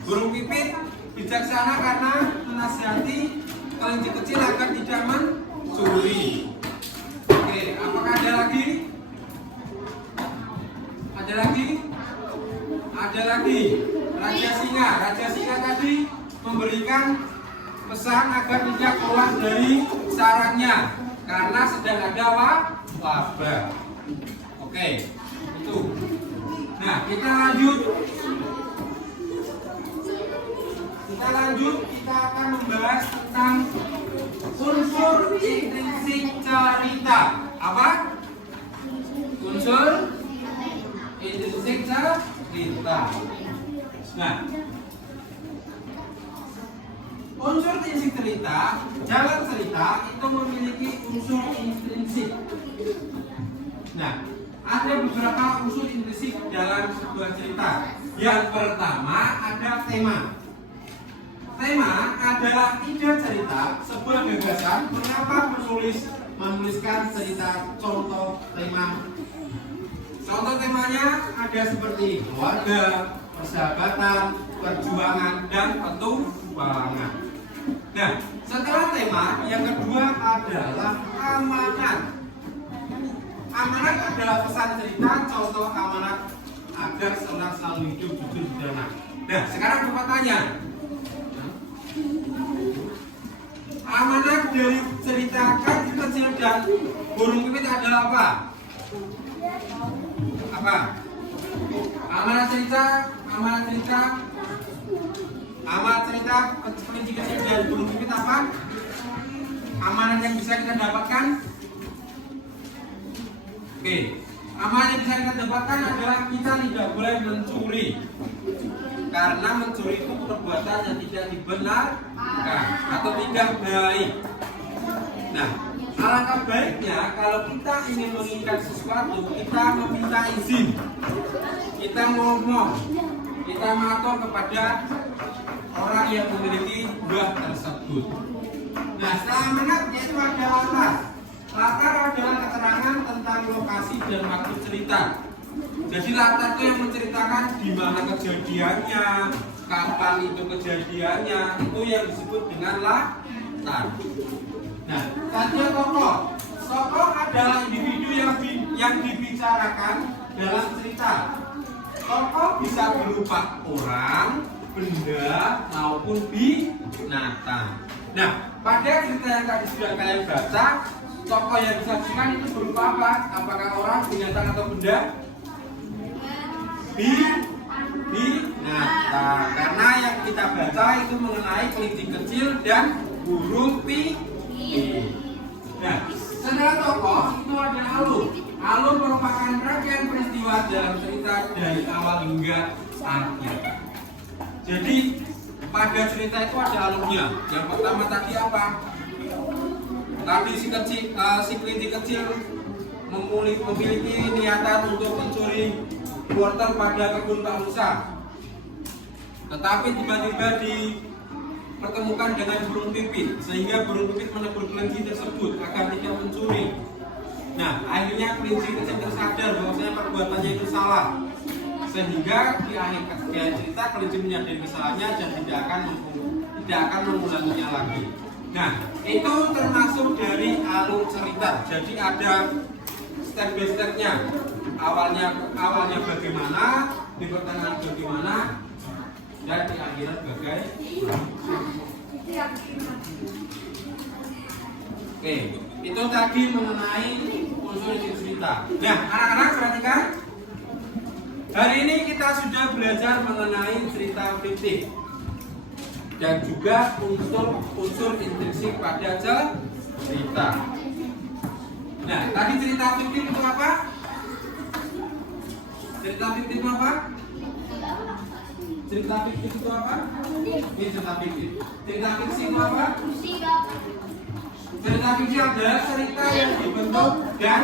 burung pipit bijaksana karena menasihati kelinci kecil agar tidak mencuri. Oke, apakah ada lagi? Ada lagi? Ada lagi. Raja Singa. Raja Singa tadi memberikan pesan agar tidak keluar dari sarangnya karena sedang ada wabah. Oke, itu. Nah, kita lanjut. Kita akan membahas tentang unsur intrinsik cerita. Apa? Unsur intrinsik cerita. Nah, unsur intrinsik cerita, dalam cerita itu memiliki unsur intrinsik. Nah, ada beberapa unsur intrinsik dalam sebuah cerita. Yang pertama ada tema. Tema adalah ide cerita, sebuah gagasan mengapa menuliskan cerita. Contoh tema. Contoh temanya ada seperti keluarga, persahabatan, perjuangan, dan petualangan. Nah, setelah tema, yang kedua adalah amanat. Amanat adalah pesan cerita, contoh amanat agar seorang selalu hidup jujur sederhana. Nah, sekarang Bapak tanya, amanat dari cerita kelinci kecil dan burung pipit adalah apa? Apa? Amanat cerita kelinci kecil dan burung pipit apa? Amanat yang bisa kita dapatkan? Oke, amanat yang bisa kita dapatkan adalah kita tidak boleh mencuri. Karena mencuri itu perbuatan yang tidak dibenarkan atau tidak baik. Nah, alangkah baiknya kalau kita ingin menginginkan sesuatu, kita meminta izin, kita ngomong, kita matur kepada orang yang memiliki buah tersebut. Nah, setelah amanat yaitu ada latar. Latar adalah keterangan tentang lokasi dan waktu cerita. Jadi latar itu yang menceritakan di mana kejadiannya, kapan itu kejadiannya, itu yang disebut dengan latar. Nah, selanjutnya tokoh. Tokoh adalah individu yang dibicarakan dalam cerita. Tokoh bisa berupa orang, benda, maupun binatang. Nah, pada cerita yang tadi sudah kalian baca, tokoh yang disajikan itu berupa apa? Apakah orang, binatang, atau benda? Binatang. Karena yang kita baca itu mengenai kelinci kecil dan burung pipit. Nah, setelah tokoh itu ada alur. Alur merupakan rangkaian peristiwa dalam cerita dari awal hingga akhir. Jadi pada cerita itu ada alurnya. Yang pertama tadi apa? Tadi si kelinci kecil memiliki niatan untuk mencuri wortel pada kebun Pak Musa. Tetapi tiba-tiba dipertemukan dengan burung pipit, sehingga burung pipit menegur kelinci tersebut agar tidak mencuri. Nah, akhirnya kelinci kecil tersadar bahwasanya perbuatannya itu salah, sehingga di akhir cerita kelinci menyadari kesalahannya dan tidak akan mengulanginya lagi. Nah, itu termasuk dari alur cerita. Jadi ada step by stepnya. Awalnya bagaimana, di pertengahan bagaimana, dan di akhirat bagaimana. Oke, itu tadi mengenai unsur cerita. Nah, anak-anak perhatikan. Hari ini kita sudah belajar mengenai cerita fiktif dan juga unsur intrinsik pada cerita. Nah, tadi cerita fiktif itu apa? Cerita fiktif itu apa? Cerita fiktif itu apa? Ini cerita fiktif. Cerita fiksi itu apa? Cerita fiksi adalah cerita yang dibentuk dan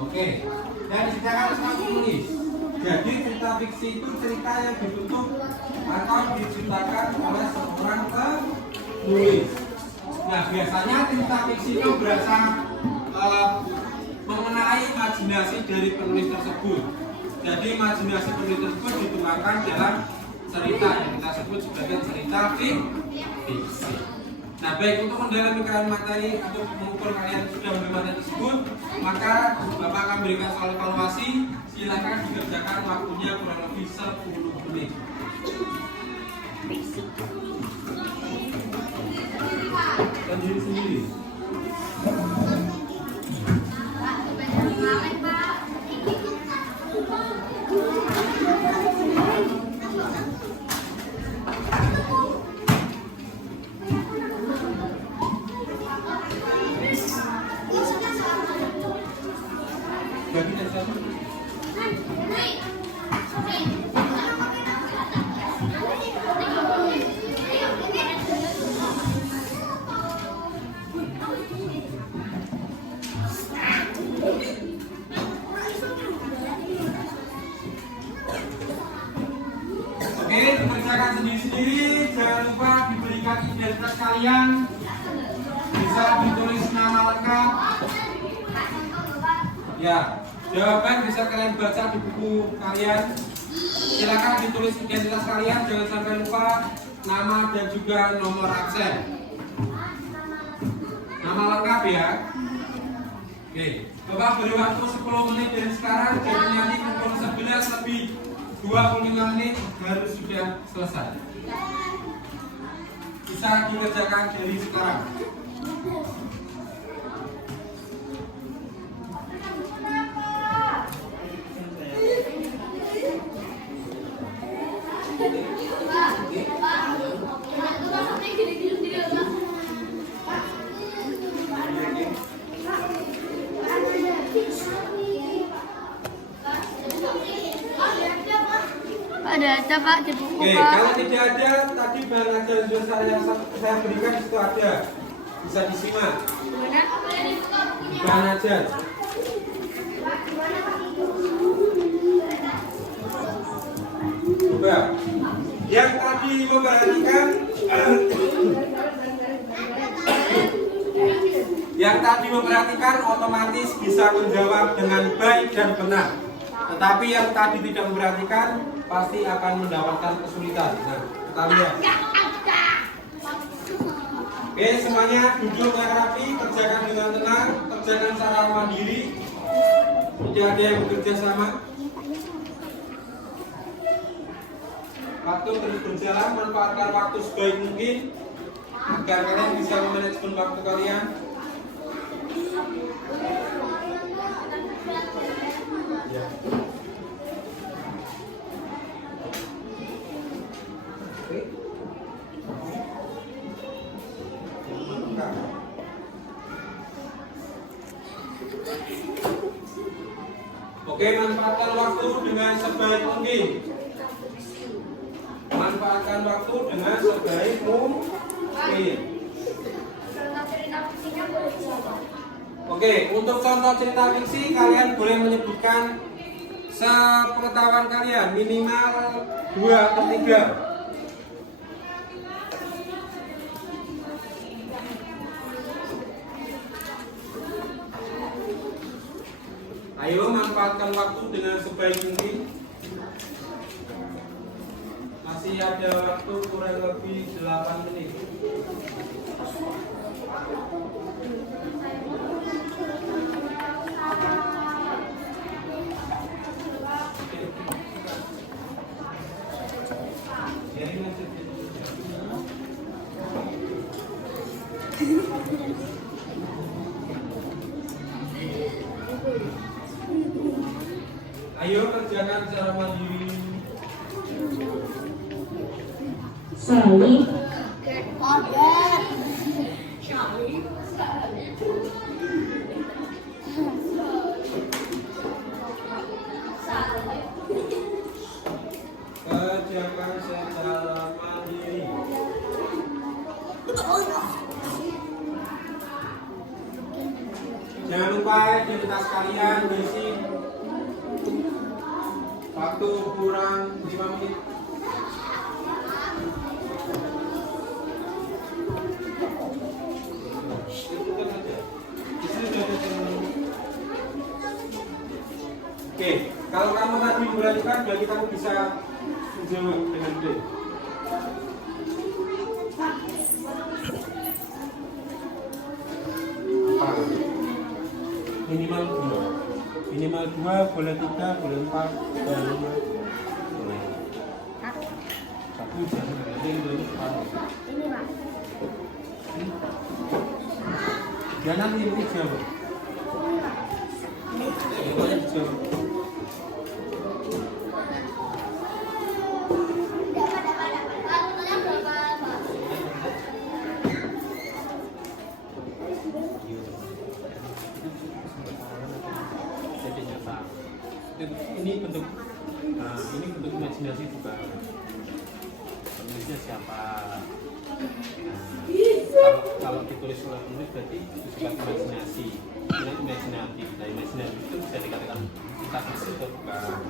oke, dan diceritakan oleh seorang penulis. Jadi cerita fiksi itu cerita yang dibentuk atau diciptakan oleh seorang penulis. Nah, biasanya cerita fiksi itu berasal mengenai imajinasi dari penulis tersebut. Jadi imajinasi penulis tersebut dituangkan dalam cerita yang kita sebut sebagai cerita fiksi. Nah, baik, untuk mendalami kalian materi, untuk mengukur kalian sudah menerima materi tersebut, maka Bapak akan berikan soal evaluasi. Silakan dikerjakan, waktunya kurang lebih 10 menit. Dan diri sendiri. Bagi dan satu. Oke, dikerjakan sendiri-sendiri. Jangan lupa diberikan identitas kalian. Bisa ditulis nama lengkap. Ya, jawaban bisa kalian baca di buku kalian. Silakan ditulis identitas kalian, jangan sampai lupa nama dan juga nomor absen. Nama lengkap ya. Oke, Bapak beri waktu 10 menit dari sekarang. Jadi nanti pukul 11 lebih 25 menit harus sudah selesai. Bisa dikerjakan dari sekarang. Ada Pak di buku Oke, Pak. kalau tidak ada, tadi bahan ajaran dasar yang saya berikan itu ada. Bisa disimak. Bahan ajar. Coba. Yang tadi memperhatikan otomatis bisa menjawab dengan baik dan benar. Tetapi yang tadi tidak memperhatikan pasti akan mendapatkan kesulitan. Nah, kita lihat. Oke, semuanya duduk yang rapi, kerjakan dengan tenang, kerjakan secara mandiri. Tidak ada yang bekerja sama. Waktu terus berjalan, manfaatkan waktu sebaik mungkin agar kalian bisa memanajemen waktu kalian. Ya. Oke, manfaatkan waktu dengan sebaik mungkin. Manfaatkan waktu dengan sebaik mungkin. Contoh cerita fiksinya boleh siapa? Oke, untuk contoh cerita fiksi kalian boleh menyebutkan sepengetahuan kalian minimal 2 atau 3. Ayo manfaatkan waktu dengan sebaik mungkin. Masih ada waktu kurang lebih 8 menit. Ayo kerjakan secara mandiri. Salib, Kerjakan secara mandiri. Jangan lupa identitas kalian diisi. Waktu kurang 5 menit. Oke, kalau kamu tadi memberanikan, berarti kamu bisa menjawab dengan baik. Apa? Minimal 2. Minimal 2, boleh 3, boleh 4, boleh 5. Boleh. 1 jangan ada yang boleh 4. Ini Pak. Jangan yang dijawab. Boleh dijawab. Ini bentuk, nah ini bentuk imajinasi juga. Penulisnya siapa? Kalau ditulis oleh penulis berarti bersifat imajinasi. Ini imajinatif. Nah, imajinatif itu bisa dikatakan kita fiksi atau bukan.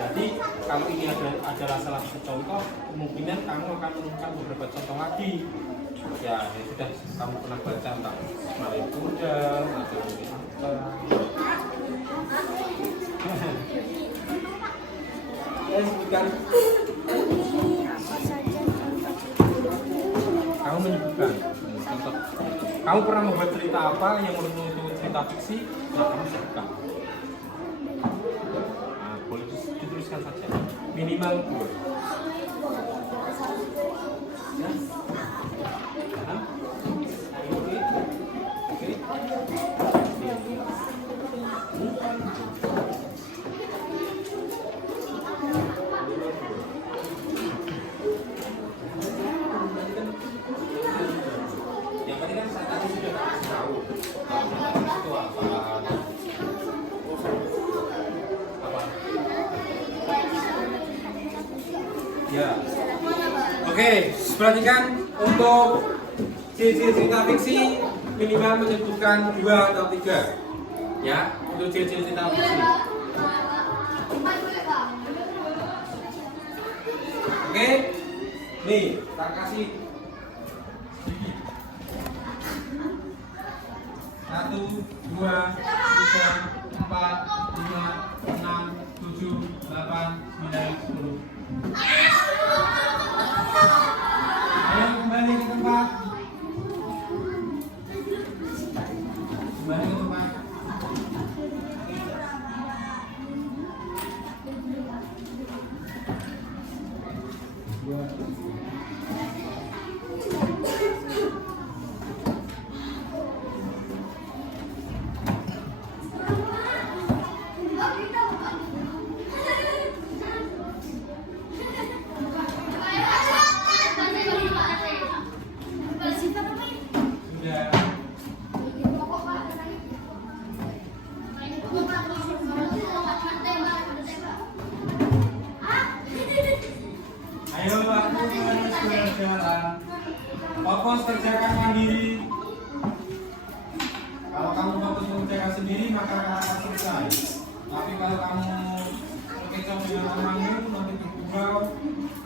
Jadi kalau ini adalah salah satu contoh, kemungkinan kamu akan menemukan beberapa contoh lagi. Ya, yang sudah kamu pernah baca tentang Malin Kundang atau apa. Ya, sebutkan. Kamu menyebutkan contoh. Kamu pernah membuat cerita apa yang menurutmu itu cerita fiksi? Nah, kamu sebutkan. Nah, boleh dituliskan saja. Minimal 2. Ya. Nah, oke. Yang tadi kan saya tadi sudah kasih tahu itu apa. Ya. Oke, perhatikan untuk ciri-ciri cerita fiksi minimal menyebutkan 2 atau 3. Ya, untuk ciri-ciri cerita fiksi. Oke, nih, tak kasih 1, 2, 3, 4, 5, 6, 7, 8, 9, 10. Ayo kembali ke tempat. Kembali ke tempat. Sudah. sendiri maka akan selesai. Tapi kalau kamu berkecam dengan temanmu nanti bergurau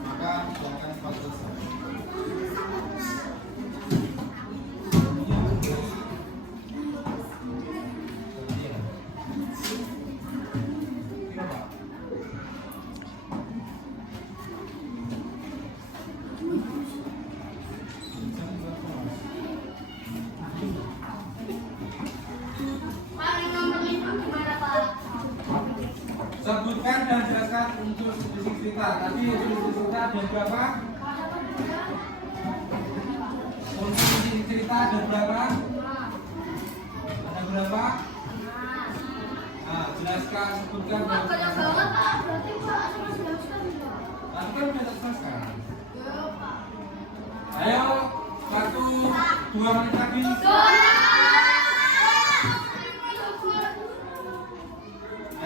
maka tidak akan cepat selesai. Sebutkan dan jelaskan unsur fisik cerita. Tadi unsur cerita ada berapa? Unsur fisik cerita ada berapa? Ada berapa? Nah, jelaskan, sebutkan. Banyak banget Pak. Berarti Pak harus jelaskan. Tadi kan sudah selesai. Ayo, 1-2 menit lagi.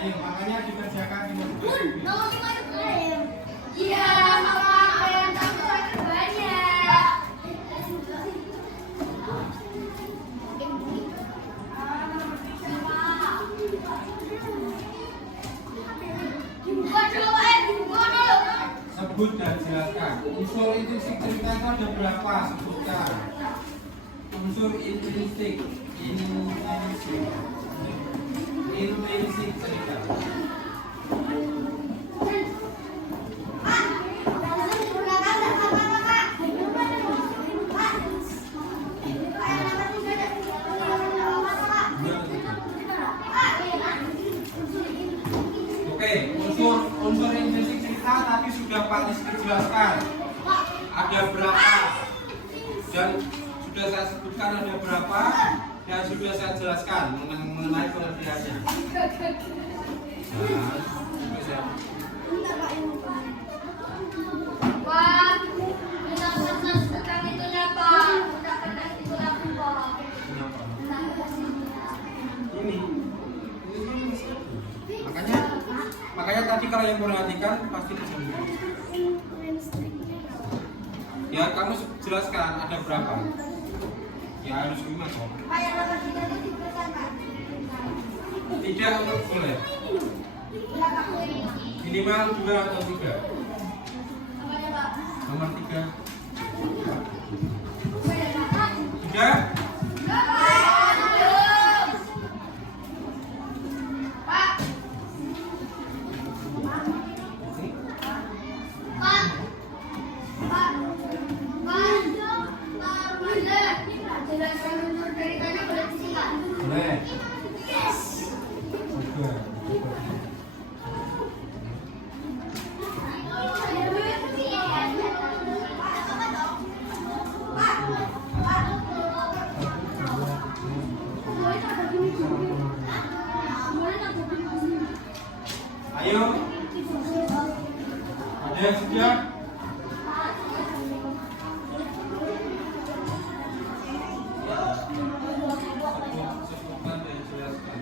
Ayo, makanya dikerjakan di Iya, sama yang tak banyak. Sebut dan jelaskan. Unsur intrinsik cerita itu ada berapa? Sebutkan. Unsur intrinsik cerita. Oke, unsur intrinsik cerita tadi sudah Pak Rizky jelaskan. Ada berapa? Dan sudah saya sebutkan ada berapa? Dan sudah saya jelaskan mengenai pengertiannya. Nah, Pak, kita pernah tentang itunya Pak. Udah pernah itu aku Pak. ini makanya tadi kalau yang perhatikan pasti disebut. Ya kamu jelaskan ada berapa? Ya harus gimana kok? Tidak untuk boleh. Minimal 2 atau 3. Nomor 3. Sudah? Boleh. Sudah. Ayo. Ada yang siap? Sebutkan dan jelaskan.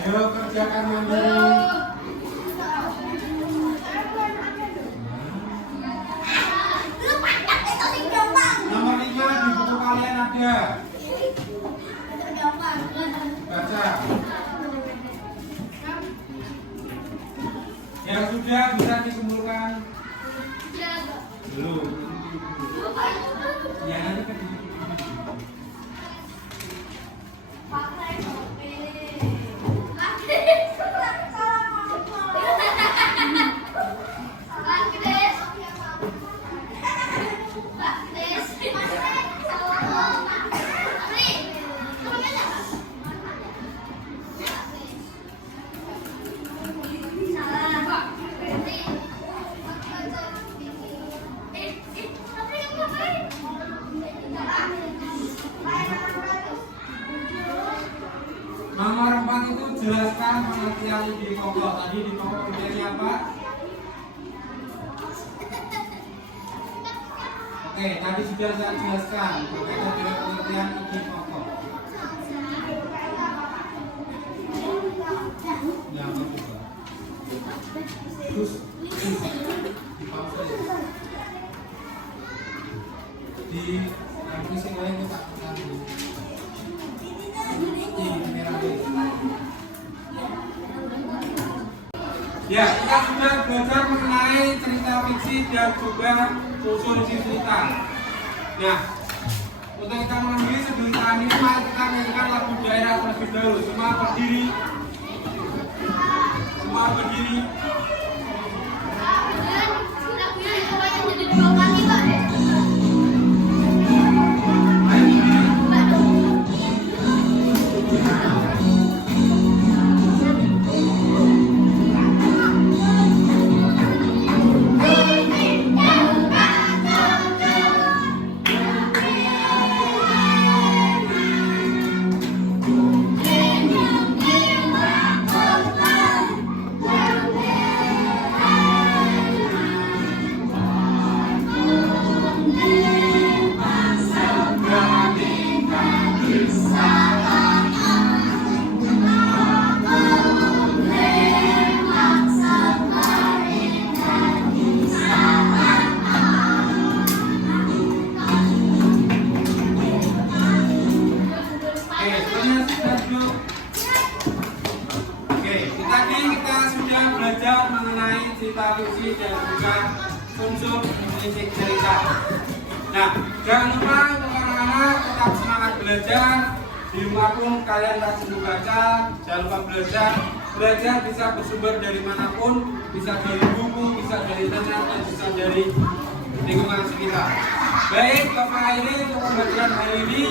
Ayo kerjakan mandiri. Nomor 5 di buku kalian ada. Baca. Yang sudah bisa dikumpulkan. Belum. Yang ada ke Nomor 4 itu jelaskan pengertian ide pokok. Tadi di pokok pengertiannya apa? Oke, tadi sudah saya jelaskan berkaitan dengan pengertian ide pokok. Ya, coba. Terus di revisi kalian kita akan ya, kita sudah belajar mengenai cerita fiksi dan juga unsur cerita. Nah, untuk kita mengambil sebelum ini, mari kita nyanyikan lagu daerah terlebih dahulu. Semua berdiri. Semua berdiri. Cerita fiksi dan juga unsur prinsip cerita. Nah, jangan lupa untuk anak-anak tetap semangat belajar. Di rumah pun kalian rajin membaca. Jangan lupa belajar. Belajar bisa bersumber dari manapun, bisa dari buku, bisa dari internet, dan bisa dari lingkungan sekitar. Baik, Bapak ini untuk pembelajaran hari ini.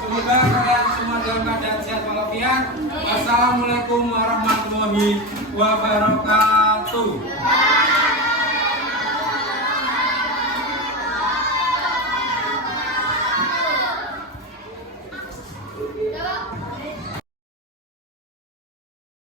Semoga kalian semua dalam keadaan sehat walafiat. Wassalamualaikum warahmatullahi wabarakatuh.